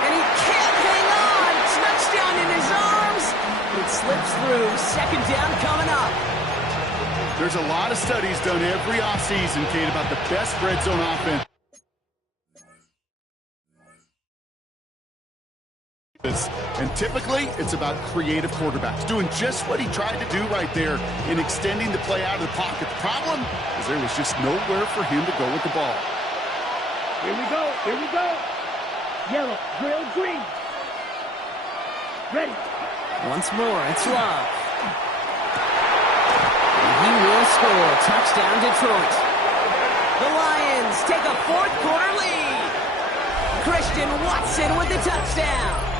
And he can't hang on. Touchdown in his arms. It slips through. Second down coming up. There's a lot of studies done every offseason, Kate, about the best red zone offense. And typically, it's about creative quarterbacks doing just what he tried to do right there in extending the play out of the pocket. The problem is there was just nowhere for him to go with the ball. Here we go. Yellow, grill, green. Ready. Once more, it's Love. He will score. Touchdown, Detroit. The Lions take a fourth-quarter lead. Christian Watson with the touchdown.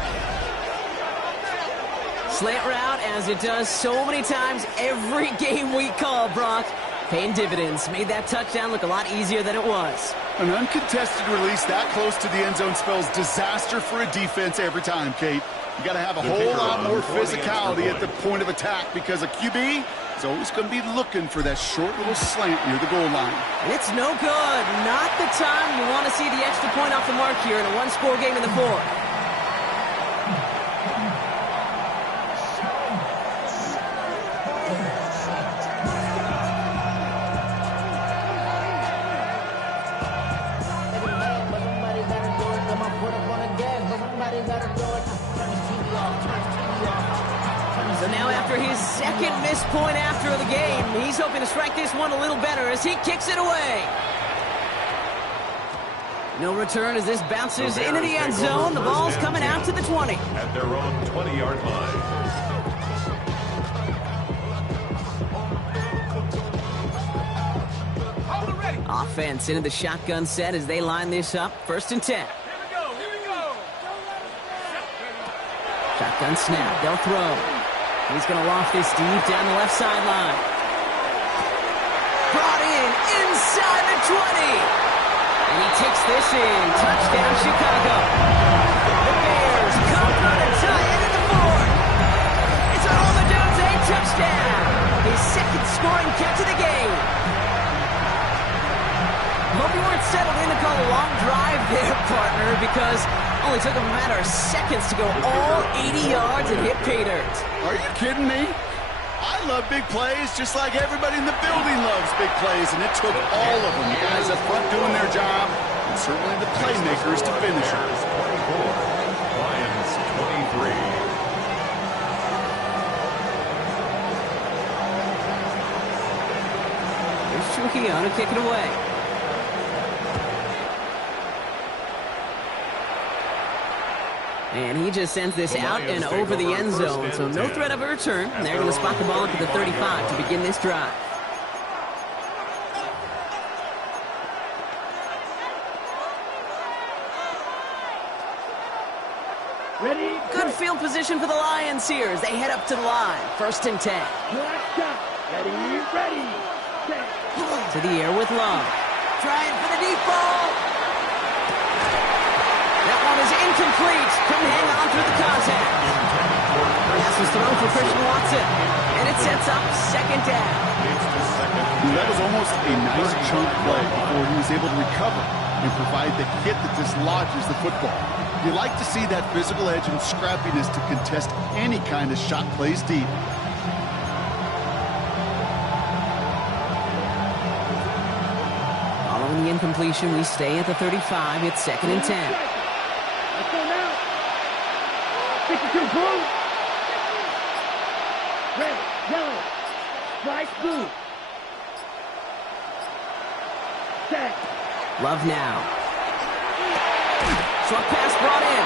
Slant route, as it does so many times every game we call, Brock. Paying dividends. Made that touchdown look a lot easier than it was. An uncontested release that close to the end zone spells disaster for a defense every time, Kate. You got to have a whole lot more physicality at the point of attack because a QB is always going to be looking for that short little slant near the goal line. It's no good. Not the time you want to see the extra point off the mark here in a one-score game in the fourth. So now after his second missed point after the game, he's hoping to strike this one a little better as he kicks it away. No return as this bounces into the end zone. The ball's coming out to the 20. At their own 20-yard line. Offense into the shotgun set as they line this up. First and 10. Here we go. Shotgun snap. They'll throw. He's going to loft this deep down the left sideline. Brought in inside the 20. And he takes this in. Touchdown, Chicago. The Bears come through to tie it in the fourth. It's an Olmadunze touchdown. His second scoring catch of the game. Hope you weren't settled in to call a long drive there, partner, because it only took him a matter of seconds to go all 80 yards and hit pay dirt. Are you kidding me? I love big plays just like everybody in the building loves big plays, and it took all of them, the guys up front doing their job, and certainly the playmakers to finish it. 24, Lions 23. Here's Trujillo to kick it away. And he just sends this out and over the end zone, so no threat of a return. And they're going to spot the ball up at the 35 to begin this drive. Ready? Good field position for the Lions here as they head up to the line. 1st and 10. Ready. To the air with Love. Trying for the deep ball. That one is incomplete. Couldn't hang on through the contact. Pass is thrown for Christian Watson. And it sets up 2nd down. That was almost a nice chunk play before he was able to recover and provide the hit that dislodges the football. You like to see that physical edge and scrappiness to contest any kind of shot plays deep. Following the incompletion, we stay at the 35. It's 2nd and 10. Let's go now. 62 blue. Red, yellow, bright blue. Set. Love now. Short pass brought in.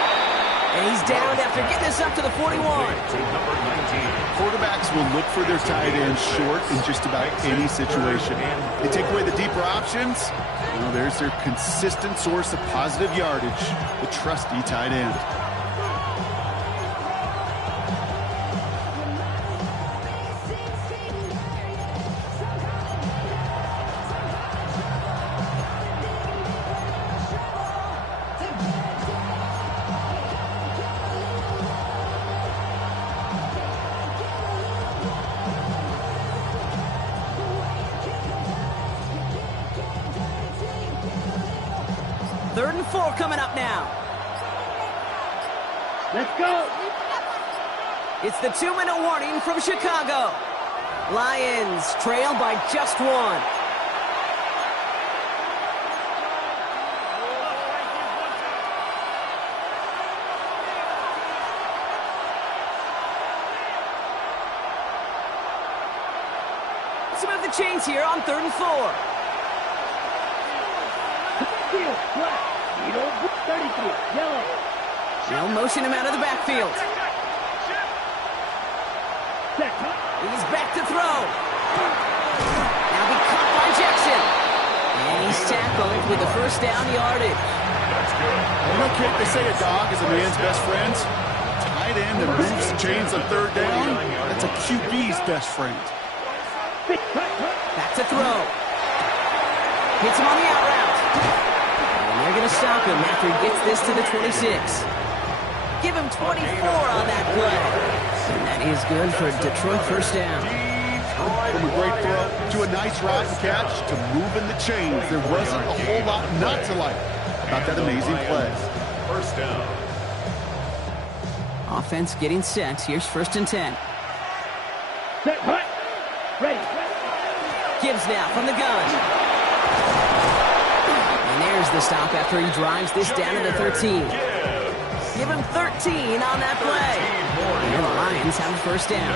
And he's down after getting this up to the 41. Quarterbacks will look for their tight end short in just about any situation. They take away the deeper options. Well, there's their consistent source of positive yardage, the trusty tight end. Third and 4 coming up now. Let's go. It's the 2-minute warning from Chicago. Lions trail by just 1. Let's move the chains here on 3rd and 4. Field, black, 33, yellow. They'll motion him out of the backfield. Set. He's back to throw. Now be caught by Jackson. And he's tackled with the 1st down yardage. You know, kid, they say a dog is a man's best friend. Tight end that moves the chains on 3rd down, that's a QB's best friend. Back to throw. Hits him on the out route. They're going to stop him after he gets this to the 26. Give him 24 on that play. And that is good for Detroit 1st down. From a great throw to a nice route and catch to moving the chains, there wasn't a whole lot not to like about that amazing play. 1st down. Offense getting set. Here's 1st and 10. Set, hut. Ready. Gibbs now from the gun. And there's the stop after he drives this down to the 13. Give him 13 on that play. And the Lions have a 1st down.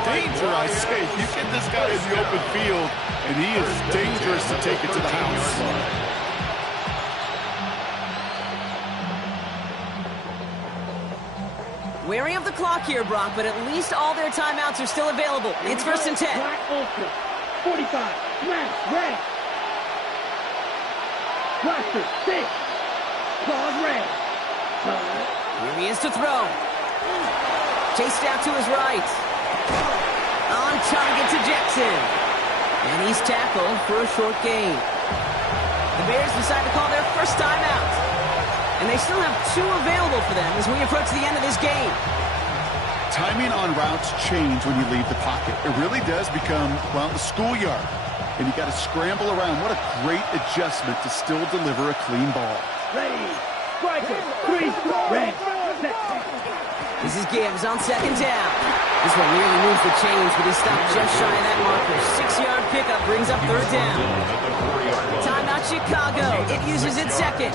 Danger, I say. You get this guy in the open field, and he is dangerous to take it to the house. Wary of the clock here, Brock, but at least all their timeouts are still available. It's 1st and 10. Black Ultra, 45, smash, red. Blaster, 6. Claws red. Here he is to throw. Chased out to his right. On target to Jackson. And he's tackled for a short gain. The Bears decide to call their 1st timeout. And they still have 2 available for them as we approach the end of this game. Timing on routes change when you leave the pocket. It really does become, well, the schoolyard. And you got to scramble around. What a great adjustment to still deliver a clean ball. Ready. Striker. 3. Red. Set. This is Gibbs on 2nd down. This one nearly moves the chains, but he stopped just shy of that marker. 6-yard pickup brings up 3rd down. Timeout Chicago. It uses its 2nd.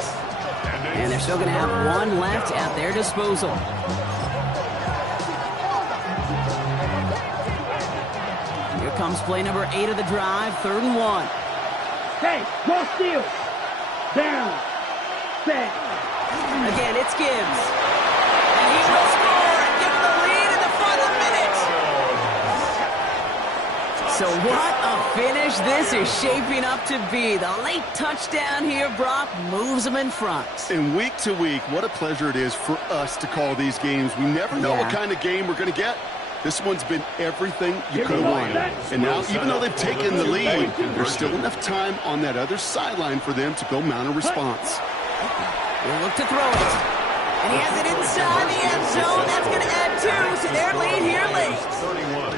And they're still going to have 1 left at their disposal. Here comes play number 8 of the drive, 3rd and 1. Hey, no steal. Down. Set. Again, it's Gibbs. And he will score and give the lead in the final minute. So what a finish this is shaping up to be. The late touchdown here, Brock, moves them in front. And week to week, what a pleasure it is for us to call these games. We never know what kind of game we're going to get. This one's been everything you could have wanted. And now, even though they've taken the lead, there's still enough time on that other sideline for them to go mount a response. He'll look to throw it. And he has it inside the end zone. That's going to add 2 to their lead here late. 31.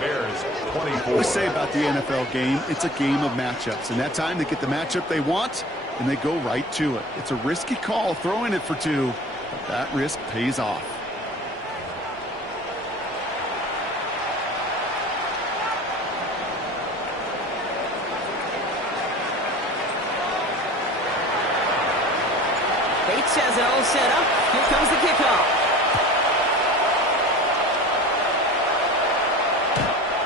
Bears 24. We say about the NFL game, it's a game of matchups. And that time they get the matchup they want, and they go right to it. It's a risky call throwing it for 2, but that risk pays off. Bates has it all set up. Here comes the kickoff.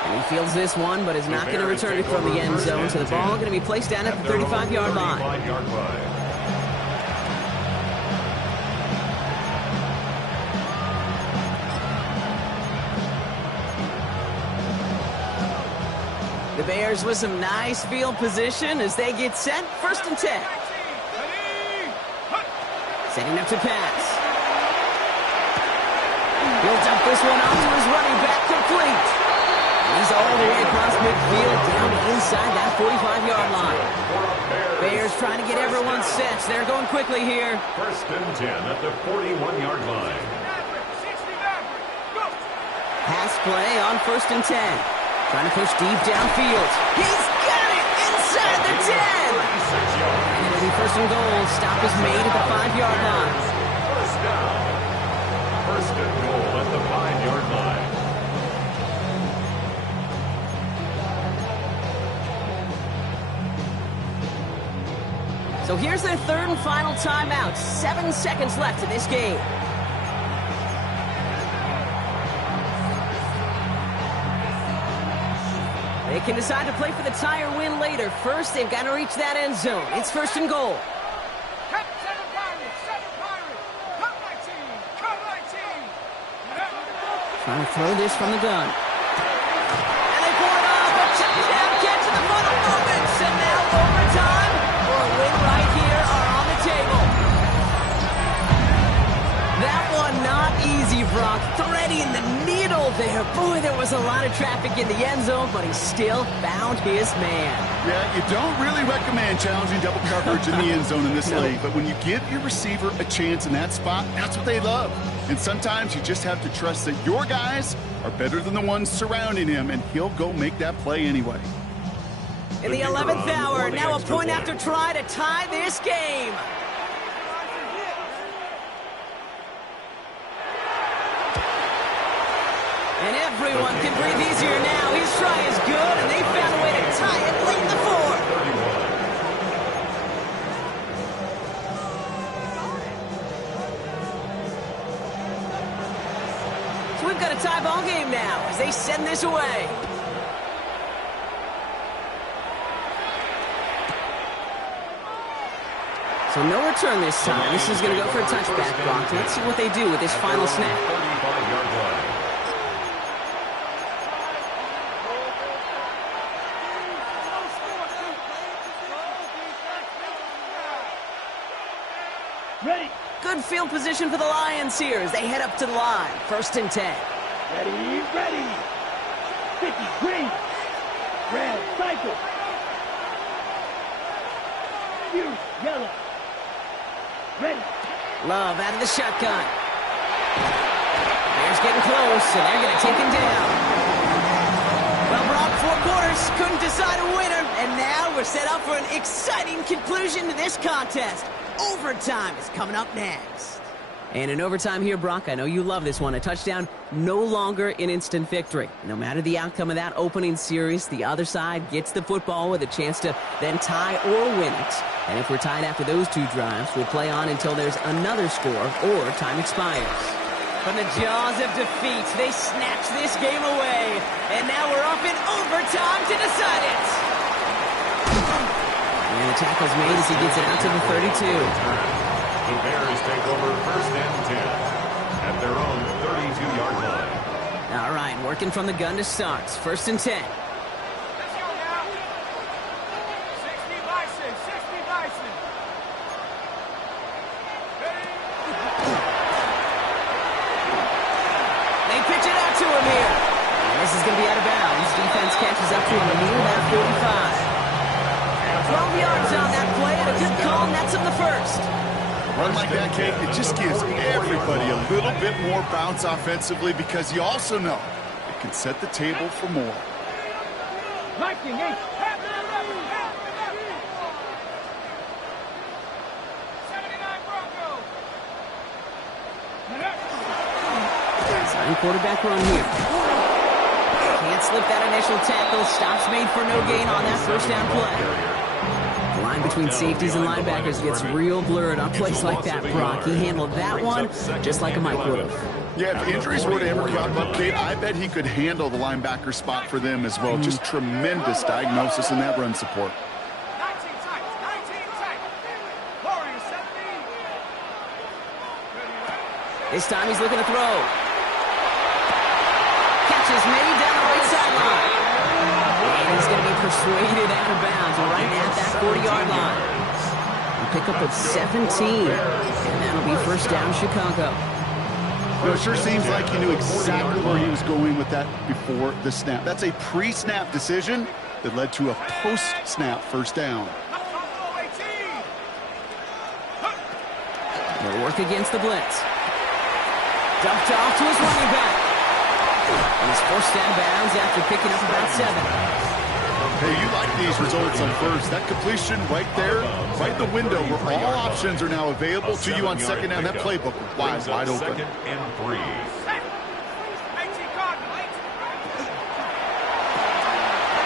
And he fields this one, but is not going to return it from the end zone. So the ball going to be placed down at the 35-yard line. The Bears with some nice field position as they get set. 1st and 10. Setting up to pass. He'll dump this one off to his running back, complete. He's all the way across midfield, down inside that 45-yard line. Bears trying to get everyone set. They're going quickly here. 1st and 10 at the 41-yard line. Pass play on 1st and 10. Trying to push deep downfield. He's got it inside the 10. And it'll be 1st and goal. Stop is made at the 5-yard line. 1st down. 1st and goal at the 5-yard line. So here's their 3rd and final timeout. 7 seconds left in this game. They can decide to play for the tie or win later. First, they've got to reach that end zone. It's 1st and goal. Trying to throw this from the gun. And they pull it off. A touchdown catch in the final moments. And now overtime or a win right here are on the table. That one not easy, Brock. Threading the needle there. Boy, there was a lot of traffic in the end zone, but he still found his man. Yeah, you don't really recommend challenging double coverage in the end zone in this league, but when you give your receiver a chance in that spot, that's what they love. And sometimes you just have to trust that your guys are better than the ones surrounding him, and he'll go make that play anyway. In the 11th hour, now a point after try to tie this game. And everyone can breathe easier now. His try is good, and they found a way to tie it late in the 4th. So we've got a tie ball game now as they send this away. So no return this time. This is going to go for a touchback, Brock. Let's see what they do with this final snap. 35-yard line. Ready. Good field position for the Lions here as they head up to the line. 1st and 10. Ready, ready. 50, green. Red, cycle. Blue, yellow. Ready. Love out of the shotgun. Bears getting close, and they're going to take him down. Well, Brock, 4 quarters, couldn't decide a winner, and now we're set up for an exciting conclusion to this contest. Overtime is coming up next. And in overtime here, Brock, I know you love this one. A touchdown, no longer an instant victory. No matter the outcome of that opening series, the other side gets the football with a chance to then tie or win it. And if we're tied after those 2 drives, we'll play on until there's another score or time expires. From the jaws of defeat, they snatch this game away. And now we're off in overtime to decide it. And the tackle's made as he gets it out to the 32. The Bears take over 1st and 10 at their own 32-yard line. All right, working from the gun to start. 1st and 10. Let's go now. 60 Bison, 60 Bison. Ready? They pitch it out to him here. And this is going to be out of bounds. Defense catches up to him near that 45. 12 yards on that play, and a good call nets him the first. Run like that, Kate, it just gives everybody a little bit more bounce offensively because you also know it can set the table for more. 19, 8. 79 Broncos. Sign quarterback run here. Can't slip that initial tackle. Stops made for no gain on that 1st down play. The line between safeties and linebackers gets real blurred on plays like that, Brock. He handled that one just like a Mike would have. Yeah, if injuries were to ever come up, Kate, I bet he could handle the linebacker spot for them as well. Just tremendous diagnosis in that run support. 19 tight, 19 tight. Warriors 70. This time he's looking to throw. Catch is made down the right sideline. And he's going to be persuaded out of bounds right at that 40-yard line. A pickup of 17. And that'll be 1st down Chicago. Well, it sure seems like he knew exactly where he was going with that before the snap. That's a pre-snap decision that led to a post-snap 1st down. They'll work against the blitz. Dumped off to his running back. And he's forced out of bounds after picking up about 7. Hey, you like these results on 1st. That completion right there, right in the window where all options are now available to you on 2nd down. That playbook wide open. 2nd and 3.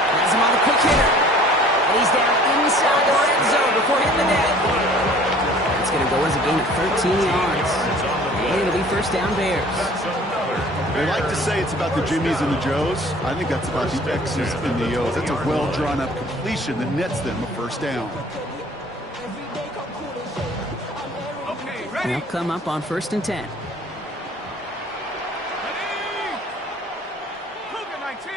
Has him on the quick hitter. And he's down inside the red zone before hitting the net. It's going to go as a gain of 13 yards. And it'll be 1st down Bears. They like to say it's about the Jimmies and the Joes. I think that's about the X's and the O's. That's a well-drawn-up completion that nets them a 1st down. Okay, ready? They'll come up on 1st and 10. Ready? Cougar 19.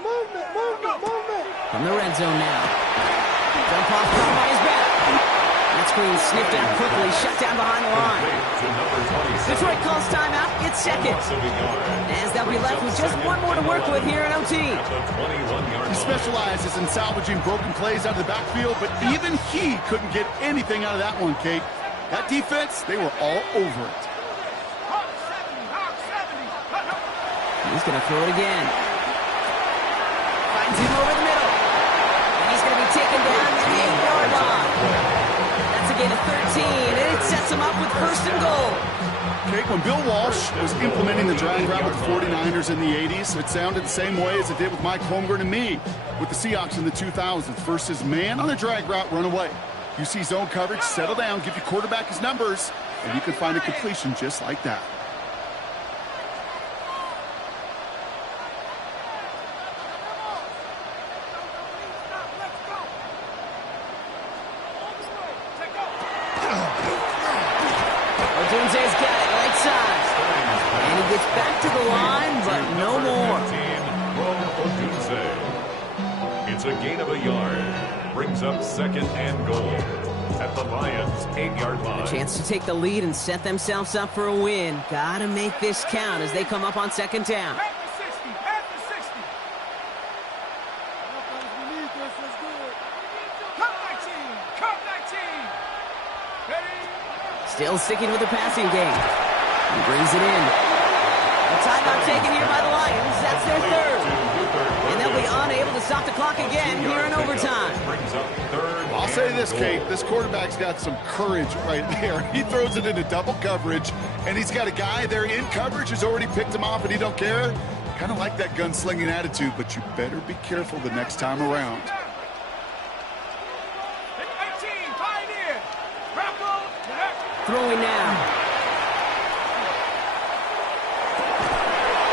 Movement. From the red zone now. Jump off caught by his back. That screen sniffed out quickly, shut down behind the line. Detroit calls timeout. It's 2nd. As they'll be left with just one more to work with here in OT. He specializes in salvaging broken plays out of the backfield, but even he couldn't get anything out of that one, Kate. That defense, they were all over it. Hawk 70, Hawk 70. He's going to throw it again. Finds him over the middle. And he's going to be taken down to the 8-yard line. That's a gain of 13, and it sets him up with 1st and goal. Kate, when Bill Walsh was implementing the drag route with the 49ers in the 80s, it sounded the same way as it did with Mike Holmgren and me with the Seahawks in the 2000s. Versus man on the drag route, run away. You see zone coverage, settle down, give your quarterback his numbers, and you can find a completion just like that. Odunze's got it, right side. And he gets back to the line, but no more. It's a gain of a yard. Brings up 2nd and goal at the Lions' 8-yard line. A chance to take the lead and set themselves up for a win. Gotta make this count as they come up on 2nd down. At the 60, at the 60. Come 19, come 19. Ready? Still sticking with the passing game. He brings it in. A timeout taken here by the Lions. That's their 3rd. And they'll be unable to stop the clock again here in overtime. I'll say this, Kate. This quarterback's got some courage right there. He throws it into double coverage, and he's got a guy there in coverage who's already picked him off, and he don't care. Kind of like that gunslinging attitude, but you better be careful the next time around. 18, Pioneer. Grapple. Throwing now.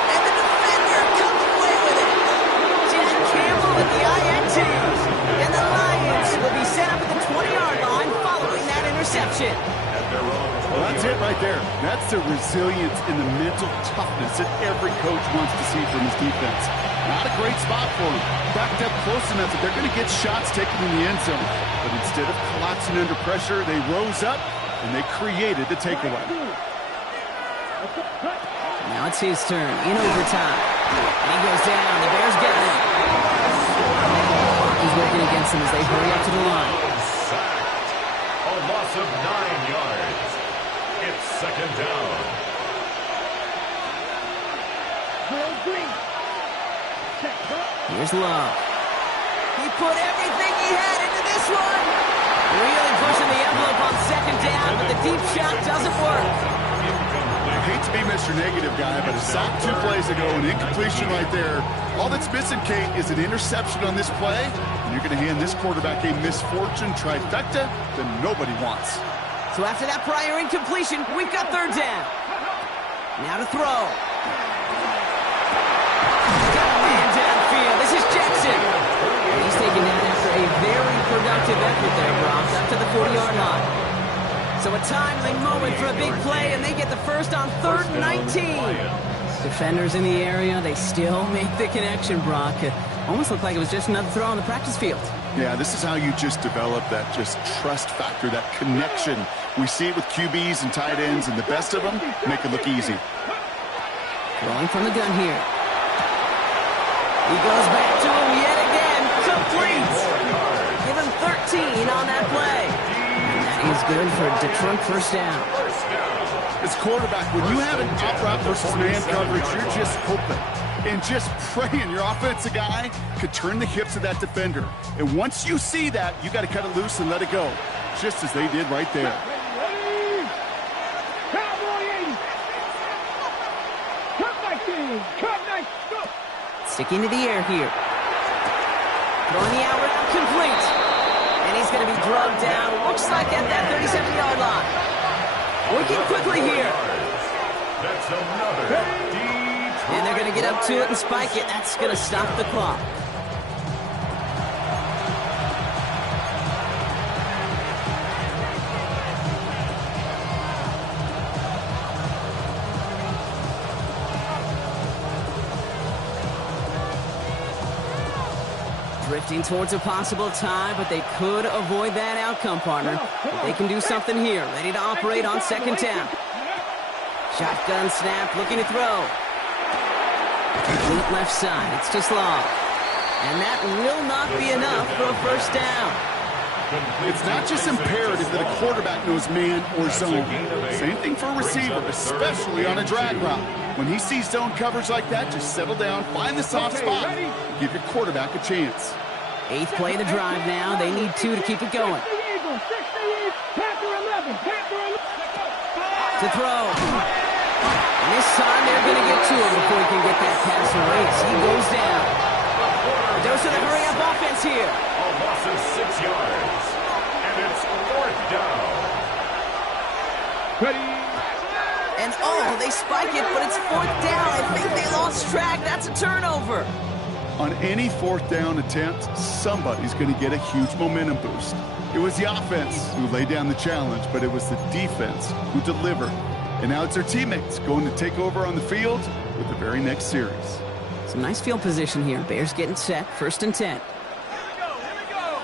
And the defender comes away with it. Jack Campbell with the INT. And the Lions will be set up at the 20-yard line following interception. At their own 20. Well, that's it right there. That's the resilience and the mental toughness that every coach wants to see from his defense. Not a great spot for him. Backed up close enough that they're going to get shots taken in the end zone. But instead of collapsing under pressure, they rose up and they created the takeaway. Now it's his turn in overtime. And he goes down. The Bears got him. He's working against them as they hurry up to the line. Sacked. A loss of 9 yards. It's second down. Here's Lurk. He put everything he had into this one. Really pushing the envelope on second down, but the deep shot doesn't work. I hate to be Mr. Negative guy, but a sack 2 plays ago, an incompletion right there. All that's missing, Kate, is an interception on this play, and you're going to hand this quarterback a misfortune trifecta that nobody wants. So after that prior incompletion, we've got third down. Now to throw. Got a man downfield. This is Jackson. And he's taken down after a very productive effort there, Brock, up to the 40-yard line. So a timely moment for a big play, and they get the first on 3rd and 19. Defenders in the area, they still make the connection, Brock. It almost looked like it was just another throw on the practice field. Yeah, this is how you just develop that just trust factor, that connection. We see it with QBs and tight ends, and the best of them make it look easy. Throwing from the gun here. He goes back to him yet again. Complete. Give him 13 on that play. And that is good for Detroit first down. As quarterback, when you have an up-route versus man coverage, you're just hoping and just praying your offensive guy could turn the hips of that defender. And once you see that, you got to cut it loose and let it go, just as they did right there. Sticking to the air here. Throwing the out route complete. And he's going to be drugged down. Looks like at that 37-yard line. Working quickly here. That's another deep. And they're going to get up to it and spike it. That's going to stop the clock. Drifting towards a possible tie, but they could avoid that outcome, partner. But they can do something here. Ready to operate on second down. Shotgun snap, looking to throw. Complete left side. It's just long. And that will not be enough for a first down. It's not just imperative that a quarterback knows man or zone. Same thing for a receiver, especially on a drag route. When he sees zone coverage like that, just settle down, find the soft spot, and give your quarterback a chance. 8th play of the drive now. They need 2 to keep it going. To throw. And this time they're going to get to him before he can get that pass away. He goes down. A dose of the hurry-up offense here. A loss of 6 yards. And it's 4th down. Ready. And they spike it, but it's 4th down. I think they lost track. That's a turnover. On any 4th down attempt, somebody's going to get a huge momentum boost. It was the offense who laid down the challenge, but it was the defense who delivered. And now it's their teammates going to take over on the field with the very next series. Some nice field position here. Bears getting set. 1st and 10. Here we go.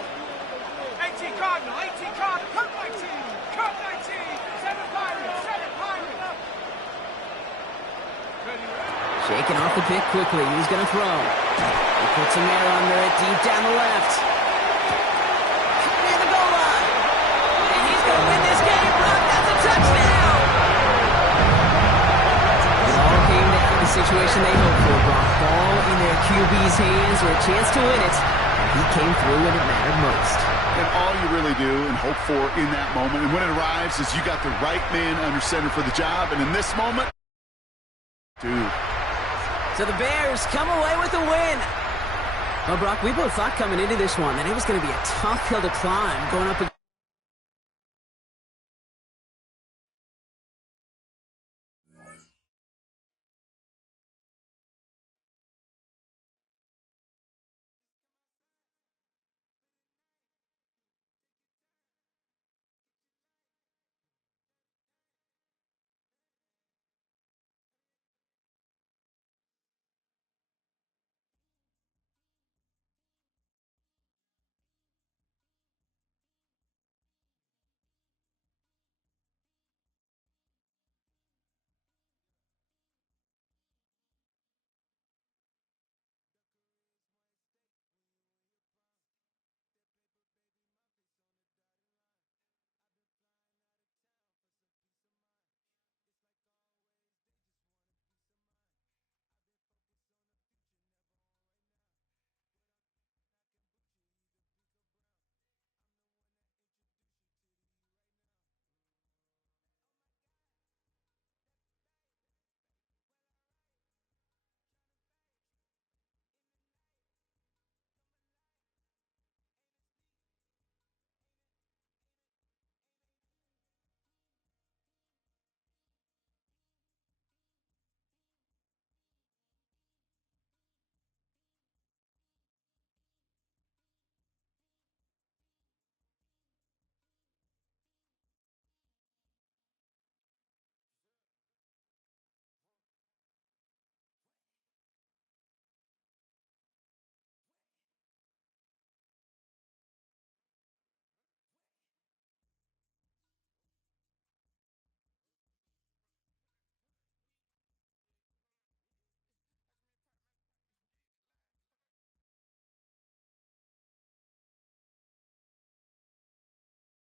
18 Cardinal, 18 Cardinal, Kurt 19, Kurt 19, 7 Pirates, 7 Pirates. Shaking off the pick quickly. He's going to throw. He puts him there under it, deep down the left. Near the goal line. And he's going to win this game. Brock, that's a touchdown. It all came down to the situation they hoped for, Brock. Ball in their QB's hands with a chance to win it. And he came through when it mattered most. And all you really do and hope for in that moment, and when it arrives, is you got the right man under center for the job. And in this moment, dude. So the Bears come away with a win. Well, Brock, we both thought coming into this one that it was going to be a tough hill to climb going up against